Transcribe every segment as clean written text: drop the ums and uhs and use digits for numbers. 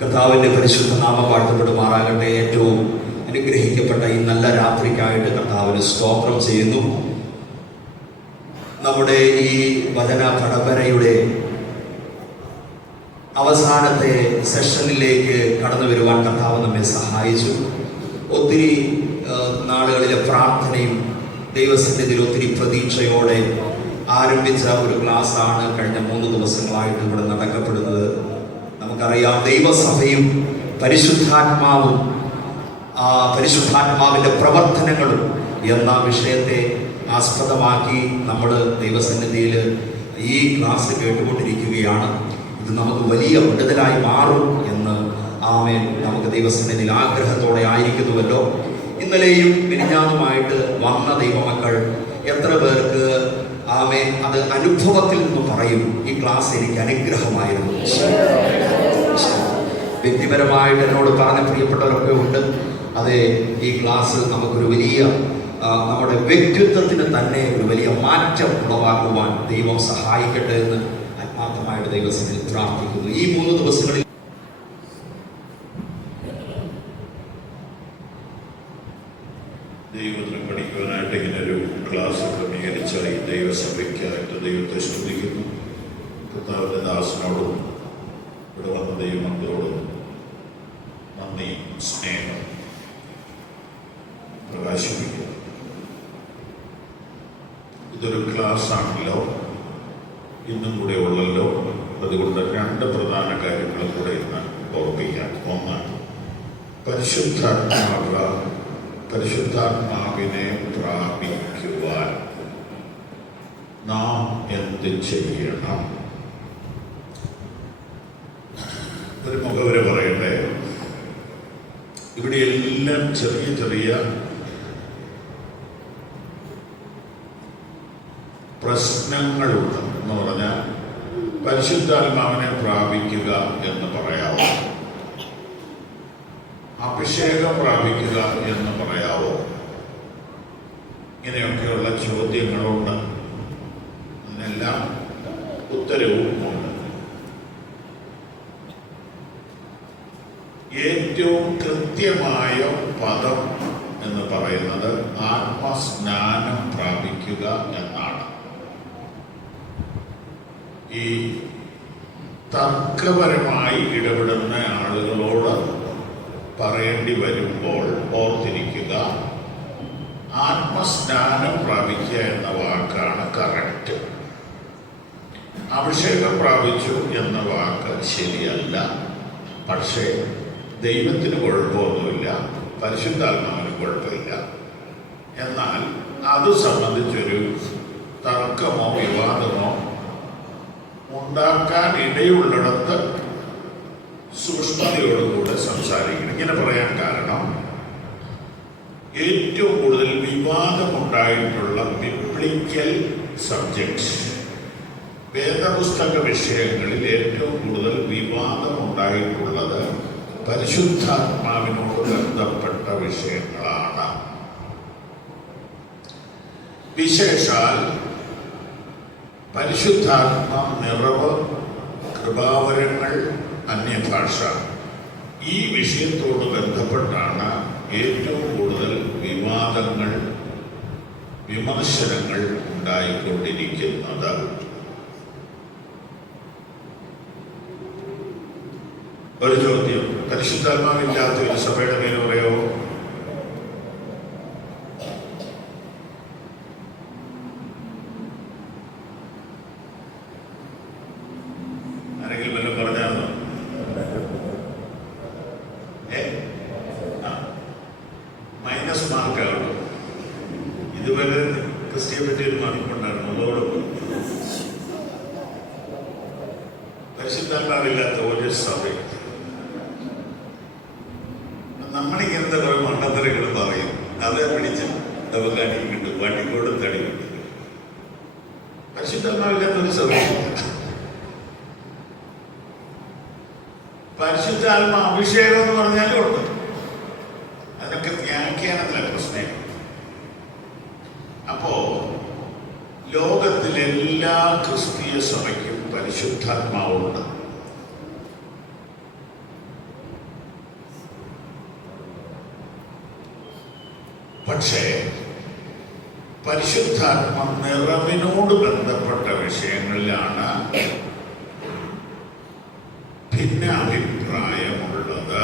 കർത്താവിൻ്റെ പരിശുദ്ധ നാമം വാഴ്ത്തപ്പെടുമാറാകട്ടെ. ഏറ്റവും അനുഗ്രഹിക്കപ്പെട്ട ഈ നല്ല രാത്രിക്കായിട്ട് കർത്താവിന് സ്തോത്രം ചെയ്യുന്നു. നമ്മുടെ ഈ വചന പരമ്പരയുടെ അവസാനത്തെ സെഷനിലേക്ക് കടന്നു വരുവാൻ കർത്താവ് നമ്മെ സഹായിച്ചു. ഒത്തിരി നാളുകളിലെ പ്രാർത്ഥനയും ദൈവസന്നിധിയിൽ ഒത്തിരി പ്രതീക്ഷയോടെ ആരംഭിച്ച ഒരു ക്ലാസ്സാണ് കഴിഞ്ഞ 3 ദിവസങ്ങളായിട്ട് ഇവിടെ നടക്കപ്പെടുന്നത്. നമുക്കറിയാം, ദൈവസഭയും പരിശുദ്ധാത്മാവും പരിശുദ്ധാത്മാവിൻ്റെ പ്രവർത്തനങ്ങളും എന്ന വിഷയത്തെ ആസ്പദമാക്കി നമ്മൾ ദൈവസന്നിധിയിൽ ഈ ക്ലാസ് കേട്ടുകൊണ്ടിരിക്കുകയാണ്. ഇത് നമുക്ക് വലിയ വിടുതലായി മാറും എന്ന് ആമേൻ നമുക്ക് ദൈവസന്നിധിയിൽ ആഗ്രഹത്തോടെ ആയിരിക്കുന്നുവല്ലോ. ഇന്നലെയും മിനിഞ്ഞാന്നുമായിട്ട് വന്ന ദൈവമക്കൾ എത്ര പേർക്ക് ആമേൻ അത് അനുഭവത്തിൽ നിന്ന് പറയും, ഈ ക്ലാസ് എനിക്ക് അനുഗ്രഹമായിരുന്നു. വ്യക്തിപരമായിട്ട് എന്നോട് പറഞ്ഞ പ്രിയപ്പെട്ടവരൊക്കെ ഉണ്ട്. അതെ, ഈ ക്ലാസ് നമുക്കൊരു വലിയ നമ്മുടെ വ്യക്തിത്വത്തിന് തന്നെ ഒരു വലിയ മാറ്റം ഉളവാക്കുവാൻ ദൈവം സഹായിക്കട്ടെ എന്ന് ആത്മാർത്ഥമായിട്ട് ദൈവസന്നിധിയിൽ പ്രാർത്ഥിക്കുന്നു. ഈ 3 ദിവസങ്ങളിൽ ദൈവത്തിന് പഠിക്കുവാനായിട്ട് ഇങ്ങനൊരു ക്ലാസ് ക്രമീകരിച്ച ഈ ദൈവസഭയ്ക്കായിട്ട് ദൈവത്തെ സ്തുതിക്കുന്നു. കർത്താവിൻ്റെ ദാസനോടും ഇവിടെ വന്ന ദൈവമക്കളോടും നന്ദി, സ്നേഹം പ്രകാശിപ്പിക്കുന്നു. ഇതൊരു ക്ലാസ് ആണല്ലോ, ഇന്നും കൂടെ ഉള്ളല്ലോ. അതുകൊണ്ട് 2 പ്രധാന കാര്യങ്ങളും കൂടെ ഇന്ന് ഓർപ്പിക്കാം. ഒന്ന്, പരിശുദ്ധാത്മാവിനെ പ്രാപിക്കുവാൻ നാം എന്ത് ചെയ്യണം? ഒരു മുഖവര പറയട്ടെ. ഇവിടെ എല്ലാം ചെറിയ ചെറിയ പ്രശ്നങ്ങളുണ്ട്. എന്ന് പറഞ്ഞാൽ പരിശുദ്ധാത്മാവിനെ പ്രാപിക്കുക എന്ന് പറയാവോ, അഭിഷേകം പ്രാപിക്കുക എന്ന് പറയാവോ, ഇങ്ങനെയൊക്കെയുള്ള ചോദ്യങ്ങളുണ്ട്. അതിനെല്ലാം ഉത്തരവും ഉണ്ട്. ഏറ്റവും കൃത്യമായ പദം എന്ന് പറയുന്നത് ആത്മസ്നാനം പ്രാപിക്കുക എന്നാണ്. ഈ തർക്കപരമായി ഇടപെടുന്ന ആളുകളോട് പറയേണ്ടി വരുമ്പോൾ ഓർത്തിരിക്കുക, ആത്മസ്നാനം പ്രാപിക്കുക എന്ന വാക്കാണ് കറക്റ്റ്. അഭിഷേകം പ്രാപിച്ചു എന്ന വാക്ക് ശരിയല്ല. പക്ഷേ ദൈവത്തിന് കുഴപ്പമൊന്നുമില്ല, പരിശുദ്ധാത്മാവിന് കുഴപ്പമില്ല. എന്നാൽ അത് സംബന്ധിച്ചൊരു തർക്കമോ വിവാദമോ ഉണ്ടാക്കാൻ ഇടയുള്ളിടത്ത് സൂക്ഷ്മതയോടുകൂടെ സംസാരിക്കണം. ഇങ്ങനെ പറയാൻ കാരണം, ഏറ്റവും കൂടുതൽ വിവാദമുണ്ടായിട്ടുള്ള ബിബ്ലിക്കൽ സബ്ജക്ട്സ്, വേദപുസ്തക വിഷയങ്ങളിൽ ഏറ്റവും കൂടുതൽ വിവാദമുണ്ടായിട്ടുള്ളത് പരിശുദ്ധാത്മാവിനോട് ബന്ധപ്പെട്ട വിഷയങ്ങളാണ്. വിശേഷാൽ പരിശുദ്ധാത്മ നിറവ്, കൃപാവരങ്ങൾ, അന്യഭാഷ, ഈ വിഷയത്തോട് ബന്ധപ്പെട്ടാണ് ഏറ്റവും കൂടുതൽ വിവാദങ്ങൾ, വിമർശനങ്ങൾ ഉണ്ടായിക്കൊണ്ടിരിക്കുന്നത്. ഒരു ചോദ്യം, പരിശുദ്ധാത്മാവില്ലാത്ത ഒരു സഭയുടെ പേര് പറയാമോ? ആരെങ്കിലും വല്ലതും പറഞ്ഞായിരുന്നോ? മൈനസ് മാർക്കാണ്. ഇതുവരെ ക്രിസ്ത്യൻ പറ്റി ഒരു മാർക്കുണ്ടായിരുന്നു, അതോടൊപ്പം പരിശുദ്ധാത്മാവില്ലാത്ത ഒരു സഭ. നമ്മളിങ്ങനത്തെ കുറെ മണ്ടത്തരങ്ങൾ പറയും, അതേ പിടിച്ച് നമുക്ക് അടി കിട്ടും, വട്ടിക്കോടും തടി കിട്ടും. പരിശുദ്ധാത്മാവില്ലാത്ത ഒരു സഭയില്ല. പരിശുദ്ധാത്മ അഭിഷേകം എന്ന് പറഞ്ഞാലും ഉണ്ട്. അതൊക്കെ വ്യാഖ്യാനത്തിലെ പ്രശ്നം. അപ്പോ ലോകത്തിലെ എല്ലാ ക്രിസ്തീയ സഭയ്ക്കും പരിശുദ്ധാത്മാവുണ്ട്. പക്ഷേ പരിശുദ്ധാത്മ നിറവിനോട് ബന്ധപ്പെട്ട വിഷയങ്ങളിലാണ് ഭിന്നാഭിപ്രായമുള്ളത്.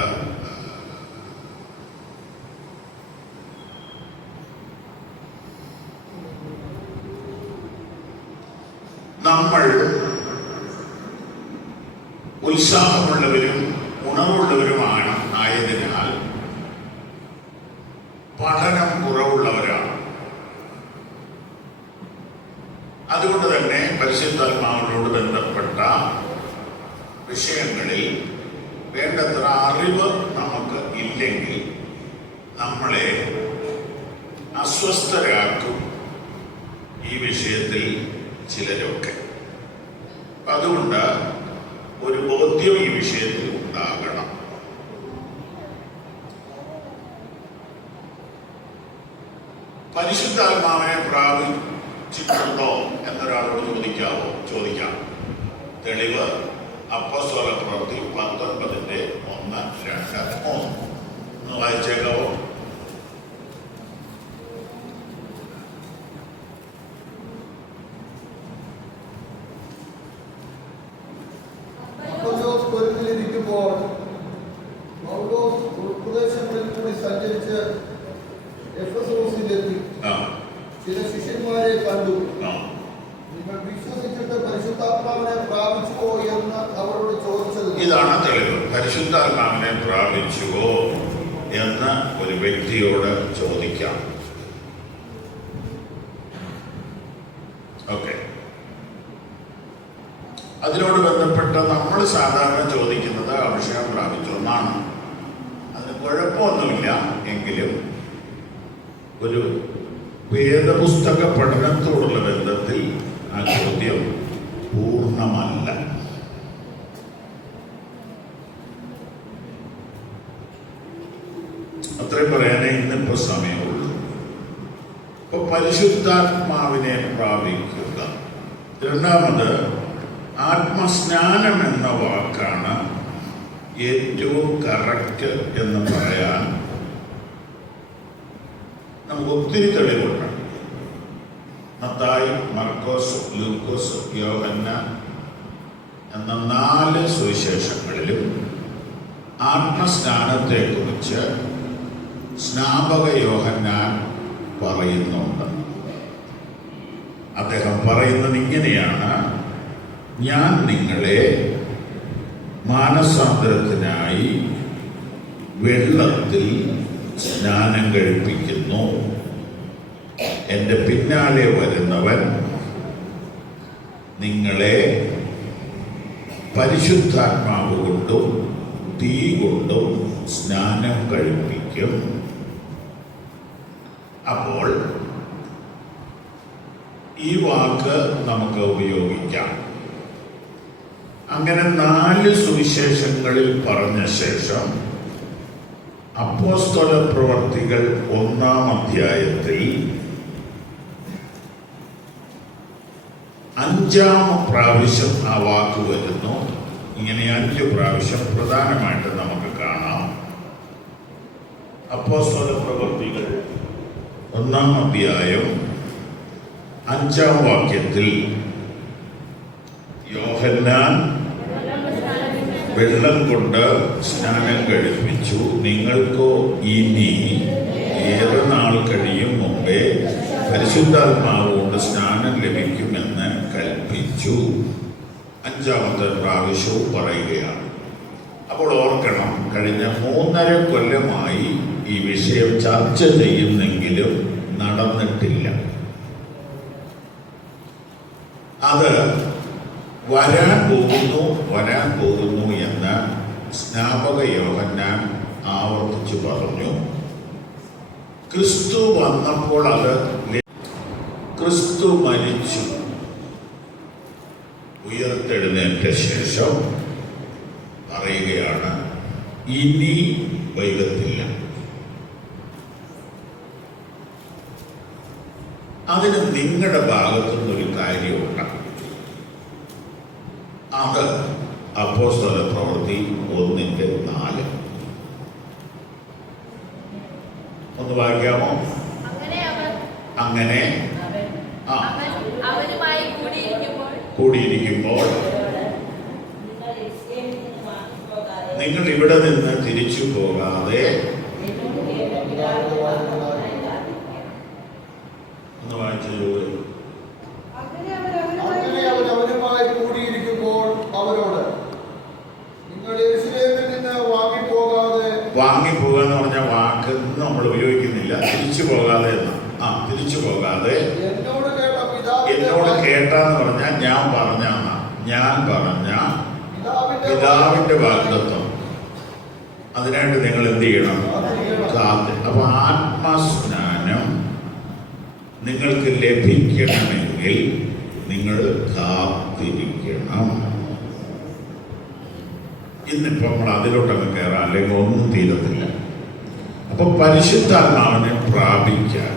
നമ്മൾ ഉത്സാഹമുള്ളവരും ഉണർവുള്ളവരുമാണ് ആയതിനാൽ പഠനം കുറവുള്ളവരാണ്. അതുകൊണ്ട് തന്നെ പരിശുദ്ധാത്മാവിനോട് ബന്ധപ്പെട്ട വിഷയങ്ങളിൽ വേണ്ടത്ര അറിവ് നമുക്ക് ഇല്ലെങ്കിൽ നമ്മളെ അസ്വസ്ഥരാക്കും ഈ വിഷയത്തിൽ ചിലരൊക്കെ. അതുകൊണ്ട് ഒരു ബോധ്യം ഈ വിഷയത്തിൽ ഉണ്ടാകണം. പരിശുദ്ധാത്മാവിനെ പ്രാപിച്ചിട്ടുണ്ടോ എന്നൊരാളോട് ചോദിക്കാം. തെളിവ് അപ്പോസ്തല പ്രവൃത്തി 19:1-2-3 ഒന്ന് വായിച്ചേക്കാവോ? സഞ്ചരിച്ച് എഫെസോസിലെത്തി ചില ശിഷ്യന്മാരെ കണ്ടു. നിങ്ങൾ വിശ്വസിച്ചിട്ട് പരിശുദ്ധാത്മാവിനെ പ്രാപിച്ചുവോ എന്ന് അവരോട് ചോദിച്ചത്. ഇതാണ് തെളിവ്. പരിശുദ്ധാത്മാവിനെ പ്രാപിച്ചുവോ എന്ന് ഒരു വ്യക്തിയോട് ചോദിക്കാം. ഓക്കെ, അതിനോട് ബന്ധപ്പെട്ട് നമ്മൾ സാധാരണ ചോദിക്കുന്നത് അഭിഷേകം പ്രാപിച്ചു എന്നാണ്. അതിന് കുഴപ്പമൊന്നുമില്ല. എങ്കിലും ഒരു വേദപുസ്തക പഠനത്തോടുള്ള ബന്ധത്തിൽ ആ ചോദ്യം പൂർണ്ണമല്ല. അത്രയും പറയാനേ ഇന്നിപ്പോ സമയമുള്ളൂ. ഇപ്പൊ പരിശുദ്ധാത്മാവിനെ പ്രാപിക്കുക. രണ്ടാമത്, ആത്മസ്നാനം എന്ന വാക്കാണ് ഏറ്റവും കറക്റ്റ് എന്ന് പറയാൻ നമുക്ക് ഒത്തിരി തെളിവുണ്ട്. മത്തായി, മർക്കോസ്, ലൂക്കോസ്, യോഹന്നാൻ എന്ന 4 സുവിശേഷങ്ങളിലും ആത്മസ്നാനത്തെക്കുറിച്ച് സ്നാപക യോഹന്നാൻ പറയുന്നുണ്ട്. അദ്ദേഹം പറയുന്നത് ഇങ്ങനെയാണ്: ഞാൻ നിങ്ങളെ മാനസാന്തരത്തിനായി വെള്ളത്തിൽ സ്നാനം കഴിപ്പിക്കുന്നു. എൻ്റെ പിന്നാലെ വരുന്നവൻ നിങ്ങളെ പരിശുദ്ധാത്മാവ് കൊണ്ടും തീ കൊണ്ടും സ്നാനം കഴിപ്പിക്കും. അപ്പോൾ ഈ വാക്ക് നമുക്ക് ഉപയോഗിക്കാം. അങ്ങനെ 4 സുവിശേഷങ്ങളിൽ പറഞ്ഞ ശേഷം അപ്പോസ്തല പ്രവർത്തികൾ 1-ാം അധ്യായത്തിൽ 5-ാം പ്രാവശ്യം ആ വാക്ക് വരുന്നു. ഇങ്ങനെ 5 പ്രാവശ്യം പ്രധാനമായിട്ട് നമുക്ക് കാണാം. അപ്പോസ്തല പ്രവർത്തികൾ 1-ാം അധ്യായം 5-ാം വാക്യത്തിൽ യോഹന്നാൻ വെള്ളം കൊണ്ട് സ്നാനം കഴിപ്പിച്ചു. നിങ്ങൾക്കോ ഇനി ഏറെ നാൾ കഴിയും മുമ്പേ പരിശുദ്ധാത്മാവ് കൊണ്ട് സ്നാനം ലഭിക്കുമെന്ന് കൽപ്പിച്ചു. 5-ാമത്തെ പ്രാവശ്യവും പറയുകയാണ്. അപ്പോൾ ഓർക്കണം, കഴിഞ്ഞ 3.5 കൊല്ലമായി ഈ വിഷയം ചർച്ച ചെയ്യുന്നെങ്കിലും നടന്നിട്ടില്ല. അത് വരാൻ പോകുന്നു എന്ന് സ്നാപക യോഹന്നാൻ ആവർത്തിച്ചു പറഞ്ഞു. ക്രിസ്തു വന്നപ്പോൾ ക്രിസ്തു മരിച്ചു, ഉയർത്തെഴുന്നേറ്റ ശേഷം പറയുകയാണ്, ഇനി വൈകത്തില്ല. അതിന് നിങ്ങളുടെ ഭാഗത്തുനിന്നൊരു കാര്യമുണ്ട്. അത് അപ്പോസ്തല പ്രവൃത്തി 1:4 ഒന്ന് വായിക്കാമോ? അങ്ങനെ ആ അവനുമായി കൂടിയിരിക്കുമ്പോൾ നിങ്ങൾ ഇവിടെ നിന്ന് തിരിച്ചു പോകാതെ ഒന്ന് വായിച്ചു. അങ്ങനെ അവൻ അവനുമായി കൂടിയിരിക്കുമ്പോൾ അവരോട്, നിങ്ങൾ യെരൂശലേമിൽ നിന്ന് വാങ്ങിപ്പോകുക എന്ന് പറഞ്ഞ വാക്ക് നമ്മൾ ഉപയോഗിക്കുന്നില്ല. തിരിച്ചു പോകാതെ എന്ന്. തിരിച്ചു പോകാതെ എന്നോട് കേട്ടാന്ന് പറഞ്ഞാൽ ഞാൻ പറഞ്ഞ പിതാവിന്റെ വാഗ്ദത്തം, അതിനായിട്ട് നിങ്ങൾ എന്ത് ചെയ്യണം? അപ്പൊ ആത്മസ്നാനം നിങ്ങൾക്ക് ലഭിക്കണമെങ്കിൽ നിങ്ങൾ കാത്തിരിക്കണം. ഇന്നിപ്പോ നമ്മൾ അതിലോട്ടങ്ങ് കയറാം, അല്ലെങ്കിൽ ഒന്നും തീരത്തില്ല. അപ്പൊ പരിശുദ്ധാത്മാവിനെ പ്രാപിക്കാൻ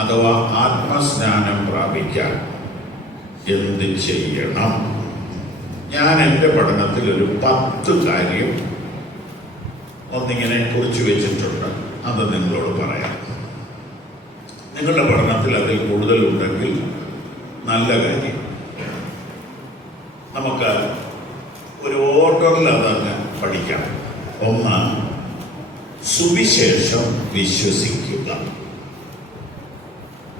അഥവാ ആത്മസ്നാനം പ്രാപിക്കാൻ എന്ത് ചെയ്യണം? ഞാൻ എൻ്റെ പഠനത്തിൽ ഒരു 10 കാര്യം ഒന്നിങ്ങനെ കുറിച്ച് വെച്ചിട്ടുണ്ട്. അത് നിങ്ങളോട് പറയാം. നിങ്ങളുടെ പഠനത്തിൽ അതിൽ കൂടുതലുണ്ടെങ്കിൽ നല്ല കാര്യം. നമുക്ക് ഒരു ഓർഡറിൽ അതങ്ങ് പഠിക്കാം. 1, സുവിശേഷം വിശ്വസിക്കുക.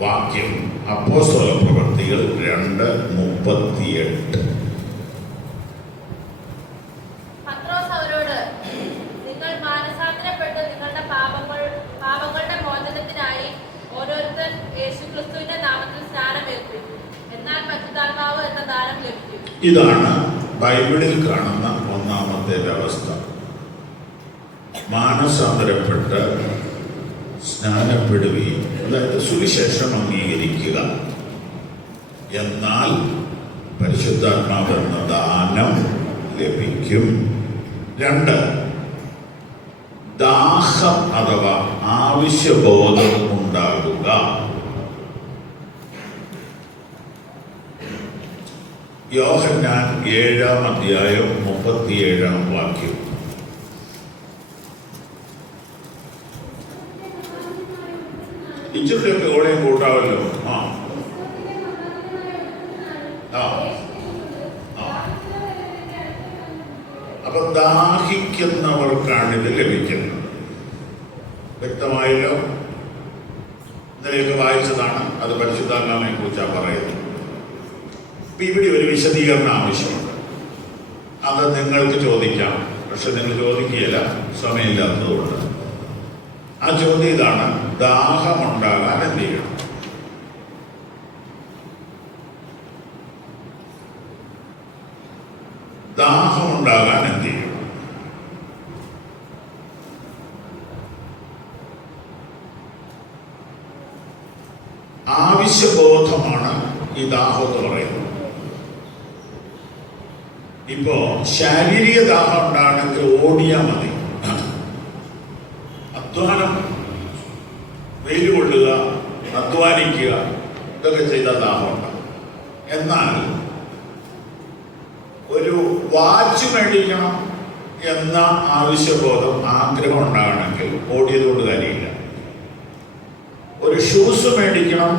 വാക്യം അപ്പോസ്തല പ്രവൃത്തികൾ 2:38. പത്രോസ് അവരോട്, നിങ്ങൾ മാനസാന്തരപ്പെട്ട് നിങ്ങളുടെ പാപങ്ങളുടെ മോചനത്തിനായി ഓരോരുത്തർ യേശുക്രിസ്തുവിന്റെ നാമത്തിൽ സ്നാനമേൽക്കും, എന്നാൽ പരിശുദ്ധാത്മാവ് എന്ന ദാനം ലഭിക്കും. ഇതാണ് ബൈബിളിൽ കാണുന്ന ഒന്നാമത്തെ വ്യവസ്ഥ. മാനസാന്തരപ്പെട്ട് സ്നാനപ്പെടുകയും, അതായത് സുവിശേഷം അംഗീകരിക്കുക, എന്നാൽ പരിശുദ്ധാത്മാവ് എന്ന ദാനം ലഭിക്കും. 2, ദാഹം അഥവാ ആവശ്യബോധം ഉണ്ടാകുക. യോഹന്നാൻ 7:37. ഇച്ചിരിയൊക്കെ ഓടെയും കൂട്ടാവല്ലോ. അപ്പൊ ദാഹിക്കുന്നവർക്കാണ് ഇത് ലഭിക്കുന്നത്. വ്യക്തമായല്ലോ. ഇന്നലെയൊക്കെ വായിച്ചതാണ്. അത് പരിശുദ്ധാത്മാവിനെ കുറിച്ചാണ് പറയുന്നത്. ഇവിടെ ഒരു വിശദീകരണം ആവശ്യമുണ്ട്. അത് നിങ്ങൾക്ക് ചോദിക്കാം, പക്ഷെ നിങ്ങൾ ചോദിക്കുകയില്ല, സമയമില്ലാത്തതുകൊണ്ട്. ആ ചോദ്യം ഇതാണ്: ദാഹമുണ്ടാകാൻ എന്ത് ചെയ്യണം? ദാഹമുണ്ടാകാൻ എന്ത് ചെയ്യണം? ആവശ്യബോധമാണ് ഈ ദാഹം എന്ന് പറയുന്നത്. ഇപ്പോ ശാരീരിക ദാഹം ഉണ്ടാകണമെങ്കിൽ ഓടിയാൽ മതി. അധ്വാനം, വെയിൽ കൊള്ളുക, അധ്വാനിക്കുക, ഇതൊക്കെ ചെയ്ത ദാഹമുണ്ടാകും. എന്നാൽ ഒരു വാച്ച് മേടിക്കണം എന്ന ആവശ്യബോധം, ആഗ്രഹം ഉണ്ടാകണമെങ്കിൽ ഓടിയതുകൊണ്ട് കാര്യമില്ല. ഒരു ഷൂസ് മേടിക്കണം,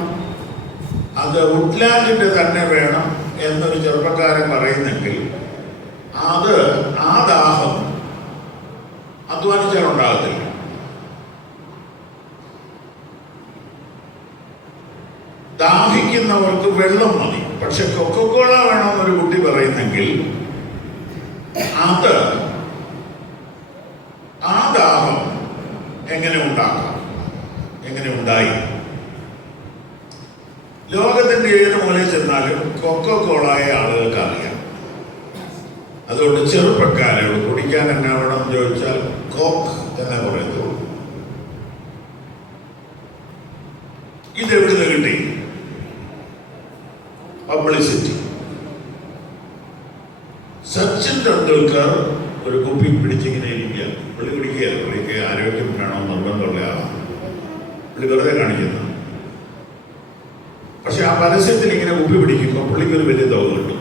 അത് വുഡ്ലാൻഡിന്റെ തന്നെ വേണം എന്നൊരു ചെറുപ്പക്കാരൻ പറയുന്നെങ്കിൽ അത് ആ ദാഹം അധ്വാനിച്ചാൽ ഉണ്ടാകത്തില്ല. ദാഹിക്കുന്നവർക്ക് വെള്ളം മതി. പക്ഷെ കൊക്കക്കോള വേണമെന്നൊരു കുട്ടി പറയുന്നെങ്കിൽ അത് ആ ദാഹം എങ്ങനെ ഉണ്ടാക്കാം, എങ്ങനെ ഉണ്ടായി? ലോകത്തിന്റെ ഏത് മൂലയിൽ ചെന്നാലും കൊക്കക്കോളായ ആളുകൾക്ക് അറിയാം. അതുകൊണ്ട് ചെറുപ്പക്കാരോട് കുടിക്കാൻ എന്നാ വേണം ചോദിച്ചാൽ കോക്ക് എന്നേ പറയുള്ളൂ. ഇതെവിടുന്ന് കിട്ടി? പബ്ലിസിറ്റി. സച്ചിൻ ടെണ്ടുൽക്കർ ഒരു കുപ്പി പിടിച്ചിങ്ങനെ ഇരിക്കുക. പുള്ളി കുടിക്കുകയല്ല, പുള്ളിക്ക് ആരോഗ്യം വേണം നിർബന്ധമുള്ള ആളാണ്. പുള്ളി വെറുതെ കാണിക്കുന്നു. പക്ഷെ ആ പരസ്യത്തിൽ ഇങ്ങനെ കുപ്പി പിടിക്കുമ്പോൾ പുള്ളിക്ക് ഒരു വലിയ തുക കിട്ടും.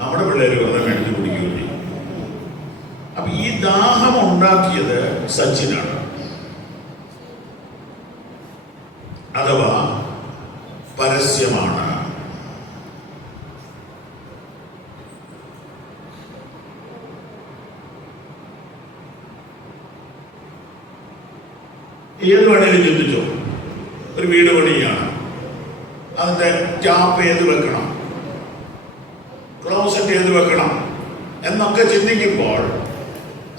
നമ്മുടെ പിള്ളേർ വെറുതെ മേടിച്ച് കുടിക്കുകയും ചെയ്യും. അപ്പൊ ഈ ദാഹം ഉണ്ടാക്കിയത് സച്ചിനാണ്. അഥവാ ഏത് വേണേലും ചിന്തിച്ചോ. ഒരു വീട് പണിയാണ്, അതിൻ്റെ ടാപ്പ് ഏത് വെക്കണം, ക്ലോസറ്റ് ഏത് വെക്കണം എന്നൊക്കെ ചിന്തിക്കുമ്പോൾ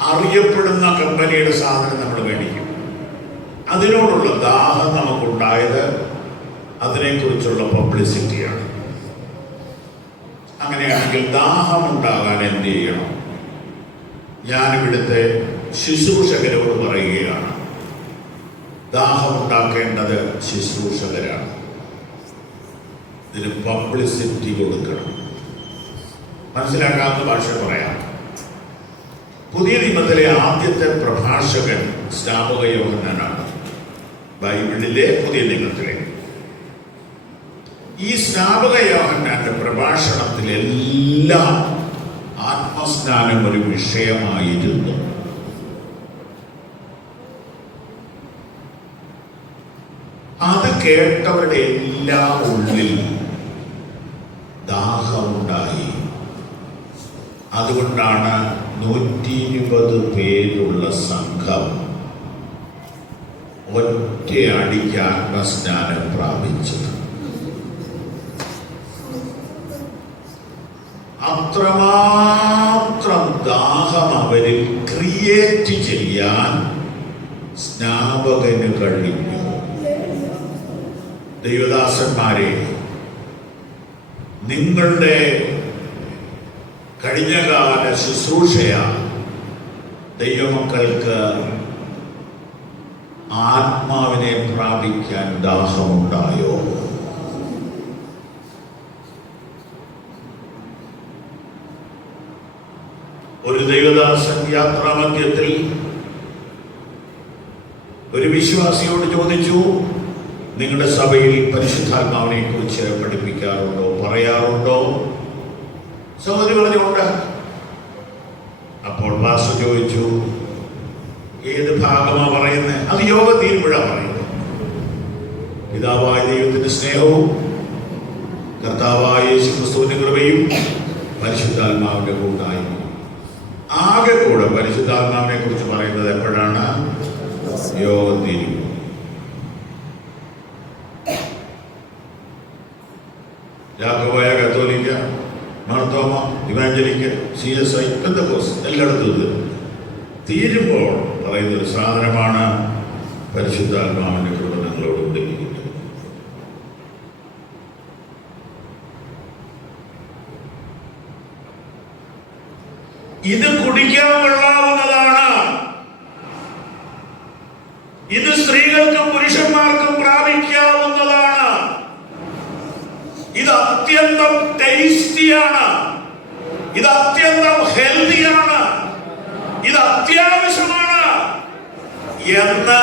അറിയപ്പെടുന്ന കമ്പനിയുടെ സാധനം നമ്മൾ മേടിക്കും. അതിനോടുള്ള ദാഹം നമുക്കുണ്ടായത് അതിനെക്കുറിച്ചുള്ള പബ്ലിസിറ്റിയാണ്. അങ്ങനെയാണെങ്കിൽ ദാഹമുണ്ടാകാൻ എന്ത് ചെയ്യണം? ഞാനിവിടുത്തെ ശുശ്രൂഷകരോട് പറയുകയാണ്, ദാഹമുണ്ടാക്കേണ്ടത് ശുശ്രൂഷകരാണ്. ഇതിന് പബ്ലിസിറ്റി കൊടുക്കണം. മനസ്സിലാക്കാവുന്ന ഭാഷ പറയാം. പുതിയ നിയമത്തിലെ ആദ്യത്തെ പ്രഭാഷകൻ സ്നാപക യോഹന്നാനാണ്. ബൈബിളിലെ പുതിയ നിയമത്തിലെ ഈ സ്നാപക യോഹന്നാന്റെ പ്രഭാഷണത്തിലെല്ലാം ആത്മസ്നാനം ഒരു വിഷയമായിരുന്നു. അത് കേട്ടവരുടെ എല്ലാ ഉള്ളിൽ ദാഹമുണ്ടായി. അതുകൊണ്ടാണ് 120 പേരുള്ള സംഘം ഒറ്റയടിക്ക് ആത്മസ്നാനം പ്രാപിച്ചത്. അത്രമാത്രം ദാഹം അവരിൽ ക്രിയേറ്റ് ചെയ്യാൻ സ്നാപകന് കഴിഞ്ഞു. ദൈവദാസന്മാരെ, നിങ്ങളുടെ കഴിഞ്ഞകാല ശുശ്രൂഷയാ ദൈവമക്കൾക്ക് ആത്മാവിനെ പ്രാപിക്കാൻ ദാഹമുണ്ടായോ? ഒരു ദൈവദാസൻ യാത്രാമധ്യത്തിൽ ഒരു വിശ്വാസിയോട് ചോദിച്ചു, നിങ്ങളുടെ സഭയിൽ പരിശുദ്ധാത്മാവിനെ കുറിച്ച് പഠിപ്പിക്കാറുണ്ടോ, പറയാറുണ്ടോ? സഹോദരി പറഞ്ഞുകൊണ്ട്. അപ്പോൾ പാസ്റ്റർ ചോദിച്ചു, ഏത് ഭാഗമാ പറയുന്നത്? അത് യോഗ തീരുമ്പോഴാ പറയുന്നത്. പിതാവായ ദൈവത്തിന്റെ സ്നേഹവും കർത്താവായ യേശു ക്രിസ്തുവിന്റെ കൃപയും പരിശുദ്ധാത്മാവിന്റെ കൂട്ടായ്മ. ആകെ കൂടെ പരിശുദ്ധാത്മാവിനെ കുറിച്ച് പറയുന്നത് എപ്പോഴാണ്? യോഗം തീരുമ്പോൾ. യാക്കോബായ, കത്തോലിക്ക, മാർത്തോമ, ഇവാഞ്ചലിക്കൽ, CSI, പെന്തക്കോസ്ത് എല്ലായിടത്തും ഇത് തീരുമ്പോൾ പറയുന്ന ഒരു സാധനമാണ് പരിശുദ്ധാത്മാവിന്റെ കൃപ നിങ്ങളോട് ഉണ്ടെങ്കിൽ. ഇത് കുടിക്കാൻ കൊള്ളാവുന്നതാണ്. ഇത് സ്ത്രീകൾക്കും പുരുഷന്മാർക്കും പ്രാപിക്കാവുന്നതാണ്. ഇത് അത്യന്തം ടേസ്റ്റിയാണ്. ഇത് അത്യന്തം ഹെൽത്തിയാണ്. ഇത് അത്യാവശ്യമാണ് എന്ന്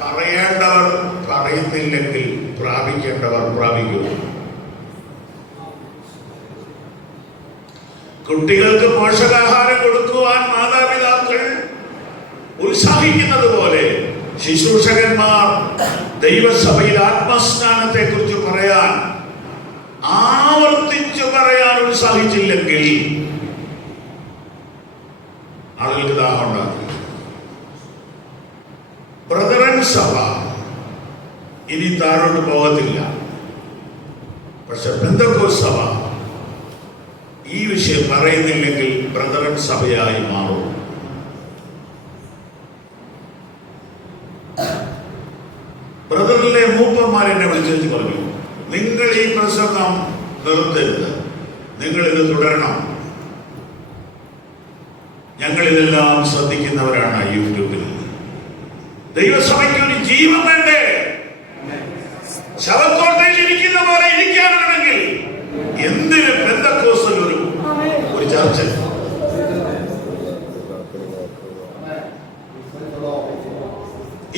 പറയേണ്ടവർ പറയുന്നില്ലെങ്കിൽ പ്രാപിക്കേണ്ടവർ പ്രാപിക്കും. കുട്ടികൾക്ക് പോഷകാഹാരം കൊടുക്കുവാൻ മാതാപിതാക്കൾ ഉത്സാഹിക്കുന്നത് പോലെ ശുശ്രൂഷകന്മാർ ദൈവസഭയിൽ ആത്മസ്നാനത്തെ കുറിച്ച് പറയാൻ, ആവർത്തിച്ചു പറയാൻ ഉത്സാഹിച്ചില്ലെങ്കിൽ ആളുകൾക്ക് ദാഹം ഉണ്ടാക്കി. ബ്രദറൻ സഭ ഇനി താഴോട്ട് പോകത്തില്ല. പക്ഷെ പെന്തക്കോസ്ത് സഭ ഈ വിഷയം പറയുന്നില്ലെങ്കിൽ ബ്രദറൻ സഭയായി മാറും. ബ്രദറിലെ മൂപ്പന്മാരെന്നെ വിളിച്ചു പറഞ്ഞു, നിങ്ങൾ ഈ പ്രസംഗം നിർത്തരുത്, നിങ്ങളിത് തുടരണം. ഞങ്ങളിതെല്ലാം ശ്രദ്ധിക്കുന്നവരാണ് യൂട്യൂബിൽ. ദൈവസഭയ്ക്ക് ഒരു ജീവൻ വേണ്ടേ? ശവക്കോട്ടയിൽ ഇരിക്കുന്ന പോലെ ഇരിക്കാനാണെങ്കിൽ എന്തിന് പെന്തക്കോസ്തിൽ ഒരു ചർച്ച?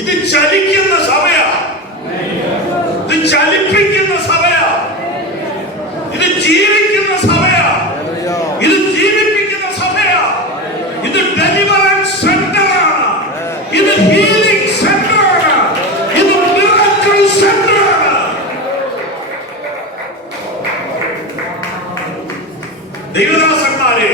ഇത് ചലിക്കുന്ന സഭയാ, ഇത് ചലിപ്പിക്കുന്ന സഭയാ, ഇത് ജീവിക്കുന്ന സഭയാ, ഇത് ജീവിപ്പിക്കുന്ന സഭയാ. ഇത് ഡെലിവറൻസ് സെന്ററാണ്, ഇത് ഹീലിംഗ് സെന്ററാണ്, ഇത് മിറക്കിൾ സെന്ററാണ്. ദൈവദാസന്മാരെ,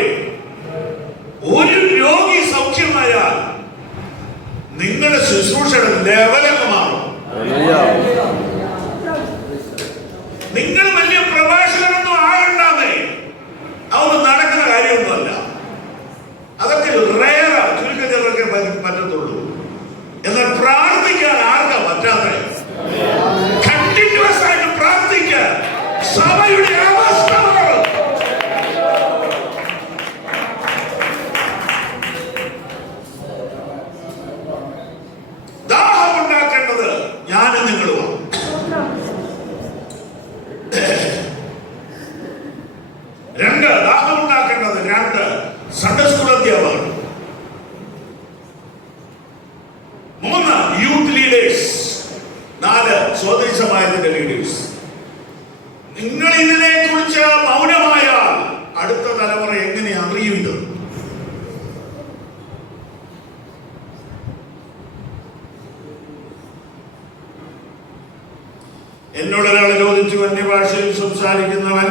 തിരിച്ചു അന്യഭാഷയിൽ സംസാരിക്കുന്നവൻ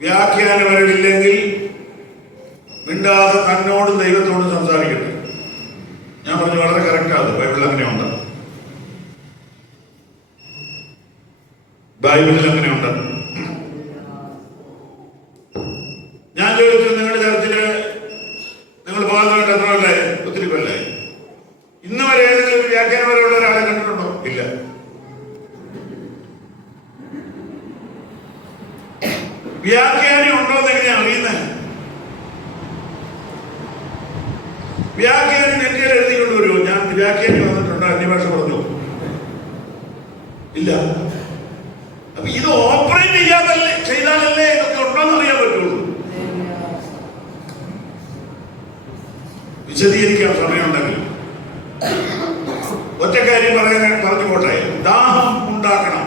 വ്യാഖ്യാനം വരവില്ലെങ്കിൽ മിണ്ടാതെ തന്നോടും ദൈവത്തോടും സംസാരിക്കട്ടെ. ഞാൻ പറഞ്ഞു വളരെ കറക്റ്റാണ്. ബൈബിളിൽ അങ്ങനെയുണ്ട്. ബൈബിളിൽ അങ്ങനെയുണ്ട്. ഞാൻ ചോദിച്ചു, നിങ്ങളുടെ ചർച്ചില് നിങ്ങൾ പോകുന്നതായിട്ട് എത്ര കൊല്ലായി? ഒത്തിരി കൊല്ലായി. ഇന്ന് വരെ ഏതെങ്കിലും ഒരു വ്യാഖ്യാനം വരെയുള്ള ഒരാളെ കണ്ടിട്ടുണ്ടോ? ഇല്ല. വ്യാഖ്യാനം ഉണ്ടോ എന്ന് എങ്ങനെയാണ് അറിയുന്നത്? വ്യാഖ്യാനം നെറ്റിയിൽ എഴുതിക്കൊണ്ട് വരുമോ? ഞാൻ വ്യാഖ്യാനം വന്നിട്ടുണ്ടോ? അന്യഭാഷ പറഞ്ഞു ഇല്ല. അപ്പൊ ഇത് ഓപ്പറേറ്റ് ചെയ്താലല്ലേ ഇതൊക്കെ ഉണ്ടോന്ന് അറിയാൻ പറ്റുള്ളൂ. വിശദീകരിക്കാൻ സമയമുണ്ടെങ്കിൽ ഒറ്റ കാര്യം പറഞ്ഞു പോട്ടെ. ദാഹം ഉണ്ടാക്കണം.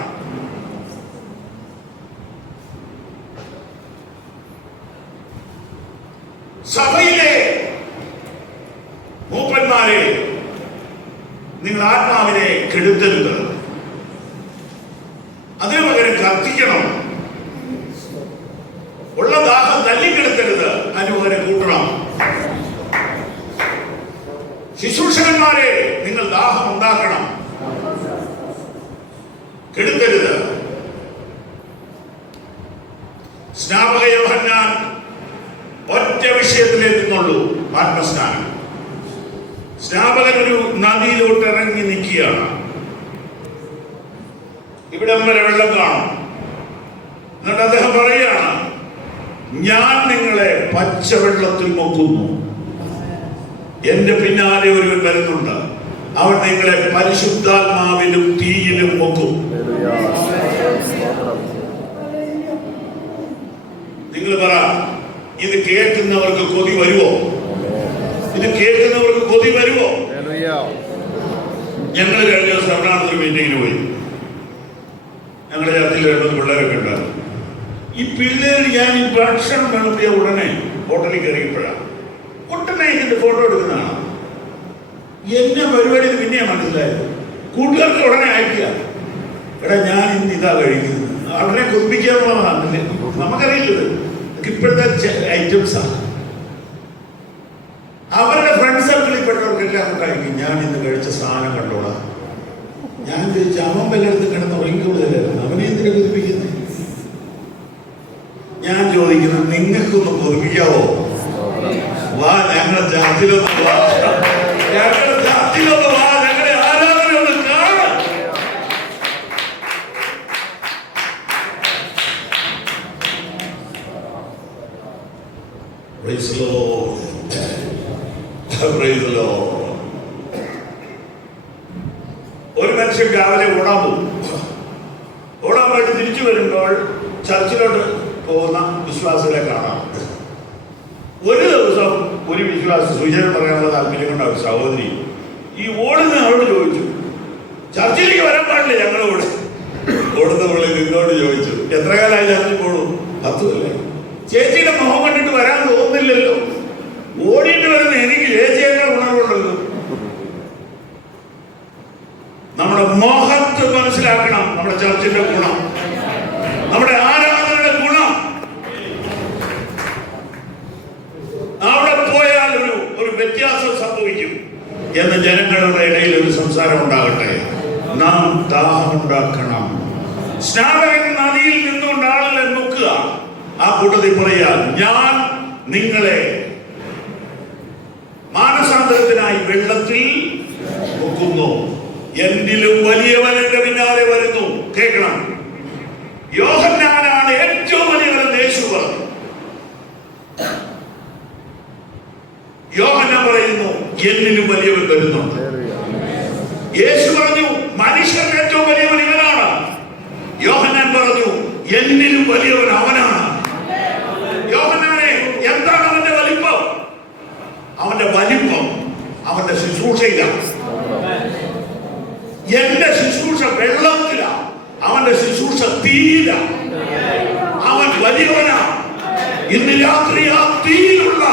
സഭയിലെ മൂപ്പന്മാരെ നിങ്ങൾ ആത്മാവിനെ കെടുത്തരുത്. അതിനു പകരം കത്തിക്കണം. ഉള്ള ദാഹം തല്ലിക്കെടുത്തരുത്, അതിനു പകരം കൂട്ടണം. ശുശ്രൂഷകന്മാരെ നിങ്ങൾ ദാഹം ഉണ്ടാക്കണം, കെടുത്തരുത്. സ്നാപക യോഹന്നാൻ ഒറ്റ വിഷയത്തിലേ നിന്നുള്ളൂ, ആത്മസ്നാനം. സ്നാപകൻ ഒരു നദിയിലോട്ട് ഇറങ്ങി നിൽക്കുകയാണ്. ഇവിടെ വരെ വെള്ളം കാണും. എന്നിട്ട് അദ്ദേഹം പറയുകയാണ്, ഞാൻ നിങ്ങളെ പച്ചവെള്ളത്തിൽ മുക്കുന്നു, എന്റെ പിന്നാലെ ഒരുവൻ വരുന്നുണ്ട്, അവൻ നിങ്ങളെ പരിശുദ്ധാത്മാവിലും തീയിലും മുക്കും. നിങ്ങൾ പറ, ഇത് കേൾക്കുന്നവർക്ക് കൊതി വരുമോ? ഇത് കേൾക്കുന്നവർക്ക് കൊതി വരുമോ? ഞങ്ങൾ കഴിഞ്ഞ ദിവസം എറണാകുളത്ത് മീറ്റിങ്ങിന് പോയി. ഞങ്ങളുടെ ചർച്ചയിൽ 2 പിള്ളേരൊക്കെ ഉണ്ടായിരുന്നു. ഈ പിള്ളേർ ഞാൻ ഈ ഭക്ഷണം വിളമ്പിയ ഉടനെ ഹോട്ടലിൽ കയറിയപ്പോഴാണ് ഉടനെ ഇതിന്റെ ഫോട്ടോ എടുക്കുന്നതാണ്. എന്നെ പരിപാടി പിന്നെയാ മനസ്സിലായത്. കൂട്ടുകാർക്ക് ഉടനെ അയക്കുക, എടാ ഞാൻ ഇന്ന് ഇതാ കഴിക്കുന്നത്. അവരെ കൊതിപ്പിക്കാനുള്ളതാണല്ലേ, നമുക്കറിയില്ലത്. ഇപ്പോഴത്തെ ഐറ്റംസാണ്. അവരുടെ ഫ്രണ്ട് സർക്കിളിൽ പെട്ടവർക്കെല്ലാം കഴിക്കും. ഞാൻ ഇന്ന് കഴിച്ച സാധനം കണ്ടോളാം. ഞാൻ ചോദിച്ച, അവൻ വല്ലയിടത്ത് കിടന്ന് ഉറങ്ങിക്കൂടുതലായിരുന്നു, അവനെ എന്തിനാ കൊതിപ്പിക്കുന്നത്? ഞാൻ ചോദിക്കുന്നത്, നിങ്ങൾക്കൊന്ന് കൊതിപ്പിക്കാവോ? വാ, ഞങ്ങളുടെ ചർച്ചിലൊന്ന് വാ, ഞങ്ങളുടെ ചർച്ചിലൊന്ന് വാ, ഞങ്ങളുടെ ആരാധന ഒന്ന് കാണാം. Praise the Lord. Praise the Lord. ഒരു മനുഷ്യൻ രാവിലെ ഓടാൻ പോകും. ഓടാൻ പോയിട്ട് തിരിച്ചു വരുമ്പോൾ ചർച്ചിലോട്ട് പോകുന്ന വിശ്വാസികളെ കാണാം. ഒരു ദിവസം ഒരു വിശ്വാസി സുചനം പറയാനുള്ള താല്പര്യം കൊണ്ടാവും സഹോദരി ഈ ഓടുന്ന അവരോട് ചോദിച്ചു, ചർച്ചിലേക്ക് വരാൻ പാടില്ല ഞങ്ങളോട്. ഓടുന്നവളെ നിങ്ങളോട് ചോദിച്ചു, എത്ര കാലമായി ചർച്ചിൽ പോണു? 10 കൊല്ലം. ചേച്ചിയുടെ മുഖം കണ്ടിട്ട് വരാൻ തോന്നുന്നില്ലല്ലോ. ഓടിയിട്ട് വരുന്ന എനിക്ക് ചേച്ചിയേക്കാൾ ഗുണമുണ്ടല്ലോ. നമ്മുടെ മോഹത്ത് മനസ്സിലാക്കണം നമ്മുടെ ചർച്ചിന്റെ ഗുണം, നമ്മുടെ ആരാധനയുടെ ഗുണം. അവിടെ പോയാൽ ഒരു വ്യത്യാസം സംഭവിക്കും എന്ന് ജനങ്ങളുടെ ഇടയിൽ ഒരു സംസാരം ഉണ്ടാകട്ടെ. നാം ദാഹമുണ്ടാക്കണം. സ്നാപകൻ നദിയിൽ നിന്നുകൊണ്ട് ആളുകളെ നോക്കുക. ആ കൂട്ടത്തിൽ പറയാ, ഞാൻ നിങ്ങളെ മാനസാന്തരത്തിനായി വെള്ളത്തിൽ മുക്കുന്നു, എന്നിലും വലിയവൻ എന്റെ പിന്നാലെ വരുന്നു. കേൾക്കണം, യോഹന്നാനാണ് ഏറ്റവും വലിയവൻ. യേശു പറഞ്ഞു, യോഹന്നാൻ പറയുന്നു എന്നിലും വലിയവൻ വരുന്നുണ്ട്. യേശു പറഞ്ഞു മനുഷ്യൻ ഏറ്റവും വലിയവൻ ഇവനാണ്. യോഹന്നാൻ പറഞ്ഞു എന്നിലും വലിയവൻ അവനാണ്. യോഹന്നാനെ എന്താണ് അവന്റെ വലിപ്പം? അവന്റെ വലിപ്പം അവന്റെ ശുശ്രൂഷയിലാണ്. എന്റെ ശുശ്രൂഷ വെള്ളത്തിലാണ്, അവന്റെ ശുശ്രൂഷ തീയിലാണ്. അവൻ വലിയവനാ. ഇന്ന് രാത്രി ആ തീയിലുള്ള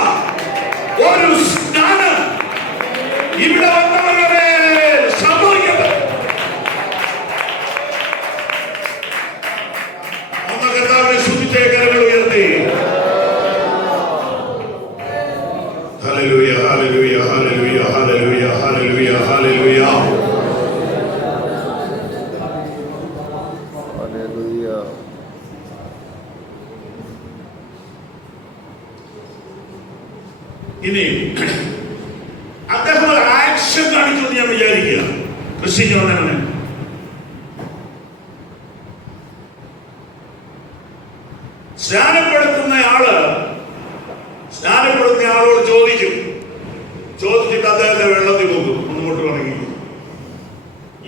ഒരു സ്നാനം ഇവിടെ വന്നവരെ സംഭവിക്കട്ടെ. Hallelujah, hallelujah, hallelujah, hallelujah, hallelujah, hallelujah. ഇനി അദ്ദേഹം ഒരു ആക്ഷൻ കാണിച്ചു എന്ന് ഞാൻ വിചാരിക്കുക. ക്രിസ്ത്യൻ വന്നവനെ സ്നാനപ്പെടുത്തുന്ന ആളോട് ചോദിച്ചിട്ട് അദ്ദേഹത്തെ വെള്ളത്തിൽ മുക്കും. മുന്നോട്ട് തുടങ്ങി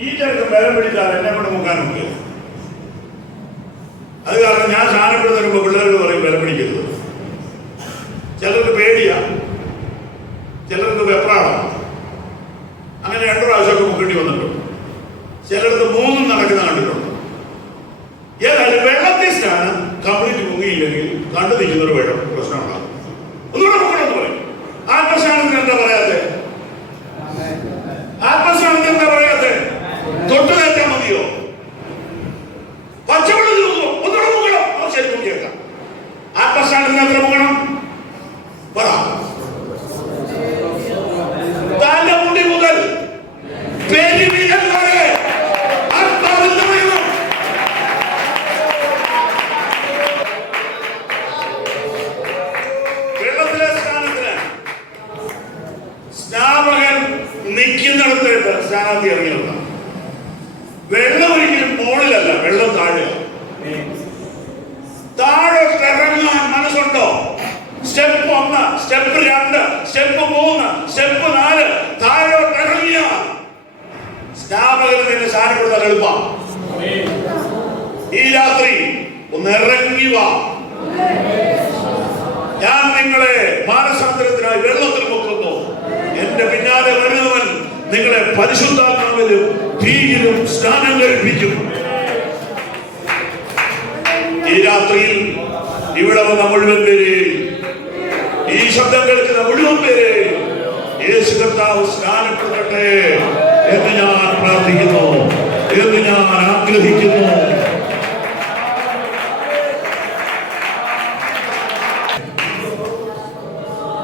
ഈ ചെറുക്കൻ ബലം പിടിച്ചാൽ എന്നെ കൊണ്ട് മുക്കാൻ നോക്കുക. അത് കാരണം ഞാൻ സ്നാനപ്പെടുന്ന വരുമ്പോ പിള്ളേരോട് പറയും ബലം പിടിക്കരുത്. ചിലർക്ക് പേടിയാ, ചിലർക്ക് വെപ്രാളമാണ്. അങ്ങനെ 2 പ്രാവശ്യമൊക്കെ മുക്കേണ്ടി വന്നിട്ടുണ്ട്. ചിലർക്ക് 3 നടക്കുന്ന കണ്ടിട്ടുണ്ട്. ഏതായാലും വെള്ളത്തിൽ സ്നാനം കംപ്ലീറ്റ് മുങ്ങിയില്ലെങ്കിൽ കണ്ടു നിൽക്കുന്നൊരു പ്രശ്നമുണ്ടാകും. ഒന്നുകൂടെ മുക്കണമെന്ന് പറയും. ആത്മസ്നാനത്തിന് എന്താ പറയാത്തെ? ആത്മസ്നാനത്തിന് എന്താ പറയാത്തെ? തൊട്ട് നേറ്റാൽ മതിയോ? പച്ചവെള്ളത്തിൽ മുങ്ങുമോ? ഒന്നുകൂടെ മുങ്ങണം. ശരി, മുങ്ങിയേക്കാം. ആത്മസ്നാനത്തിന് എത്ര മുങ്ങണം? പറ. തലമുടി മുതൽ പെരുവിരൽ വരെ ആത്മാവിൽ നിറയണം. വെള്ളത്തിലെ സ്നാനത്തിന് സ്നാപകൻ നിൽക്കുന്നിടത്ത് സ്ഥാനാർത്ഥി ഇറങ്ങിയതാണ്. വെള്ളം ഒരിക്കലും മുകളിലല്ല, വെള്ളം താഴെയാണ്. താഴോട്ട് ഇറങ്ങാൻ മനസ്സുണ്ടോ? സ്റ്റെപ്പ് 1, സ്റ്റെപ്പ് 2, സ്റ്റെപ്പ് 3, സ്റ്റെപ്പ് 4 താഴോട്ട് ഇറങ്ങിയ സ്നാപകന് നിന്നെ സ്നാനപ്പെടുത്താൻ എളുപ്പം. ഈ രാത്രി ഒന്ന് ഇറങ്ങി വാ. ഞാൻ നിങ്ങളെ മാനസാന്തരത്തിനായി വെള്ളത്തിൽ മുക്കുന്നു. എന്റെ പിന്നാലെ വരുന്നവൻ നിങ്ങളെ പരിശുദ്ധാത്മാവിലും തീയിലും സ്നാനം കഴിപ്പിക്കും. ഈ രാത്രിയിൽ ഇവിടെ വന്ന മുഴുവൻ പേരെ, ഈ ശബ്ദം കേൾക്കുന്ന മുഴുവൻ പേരെ യേശു കർത്താവ് സ്നാനപ്പെടുത്തട്ടെ എന്ന് ഞാൻ പ്രാർത്ഥിക്കുന്നു, എന്ന് ഞാൻ ആഗ്രഹിക്കുന്നു.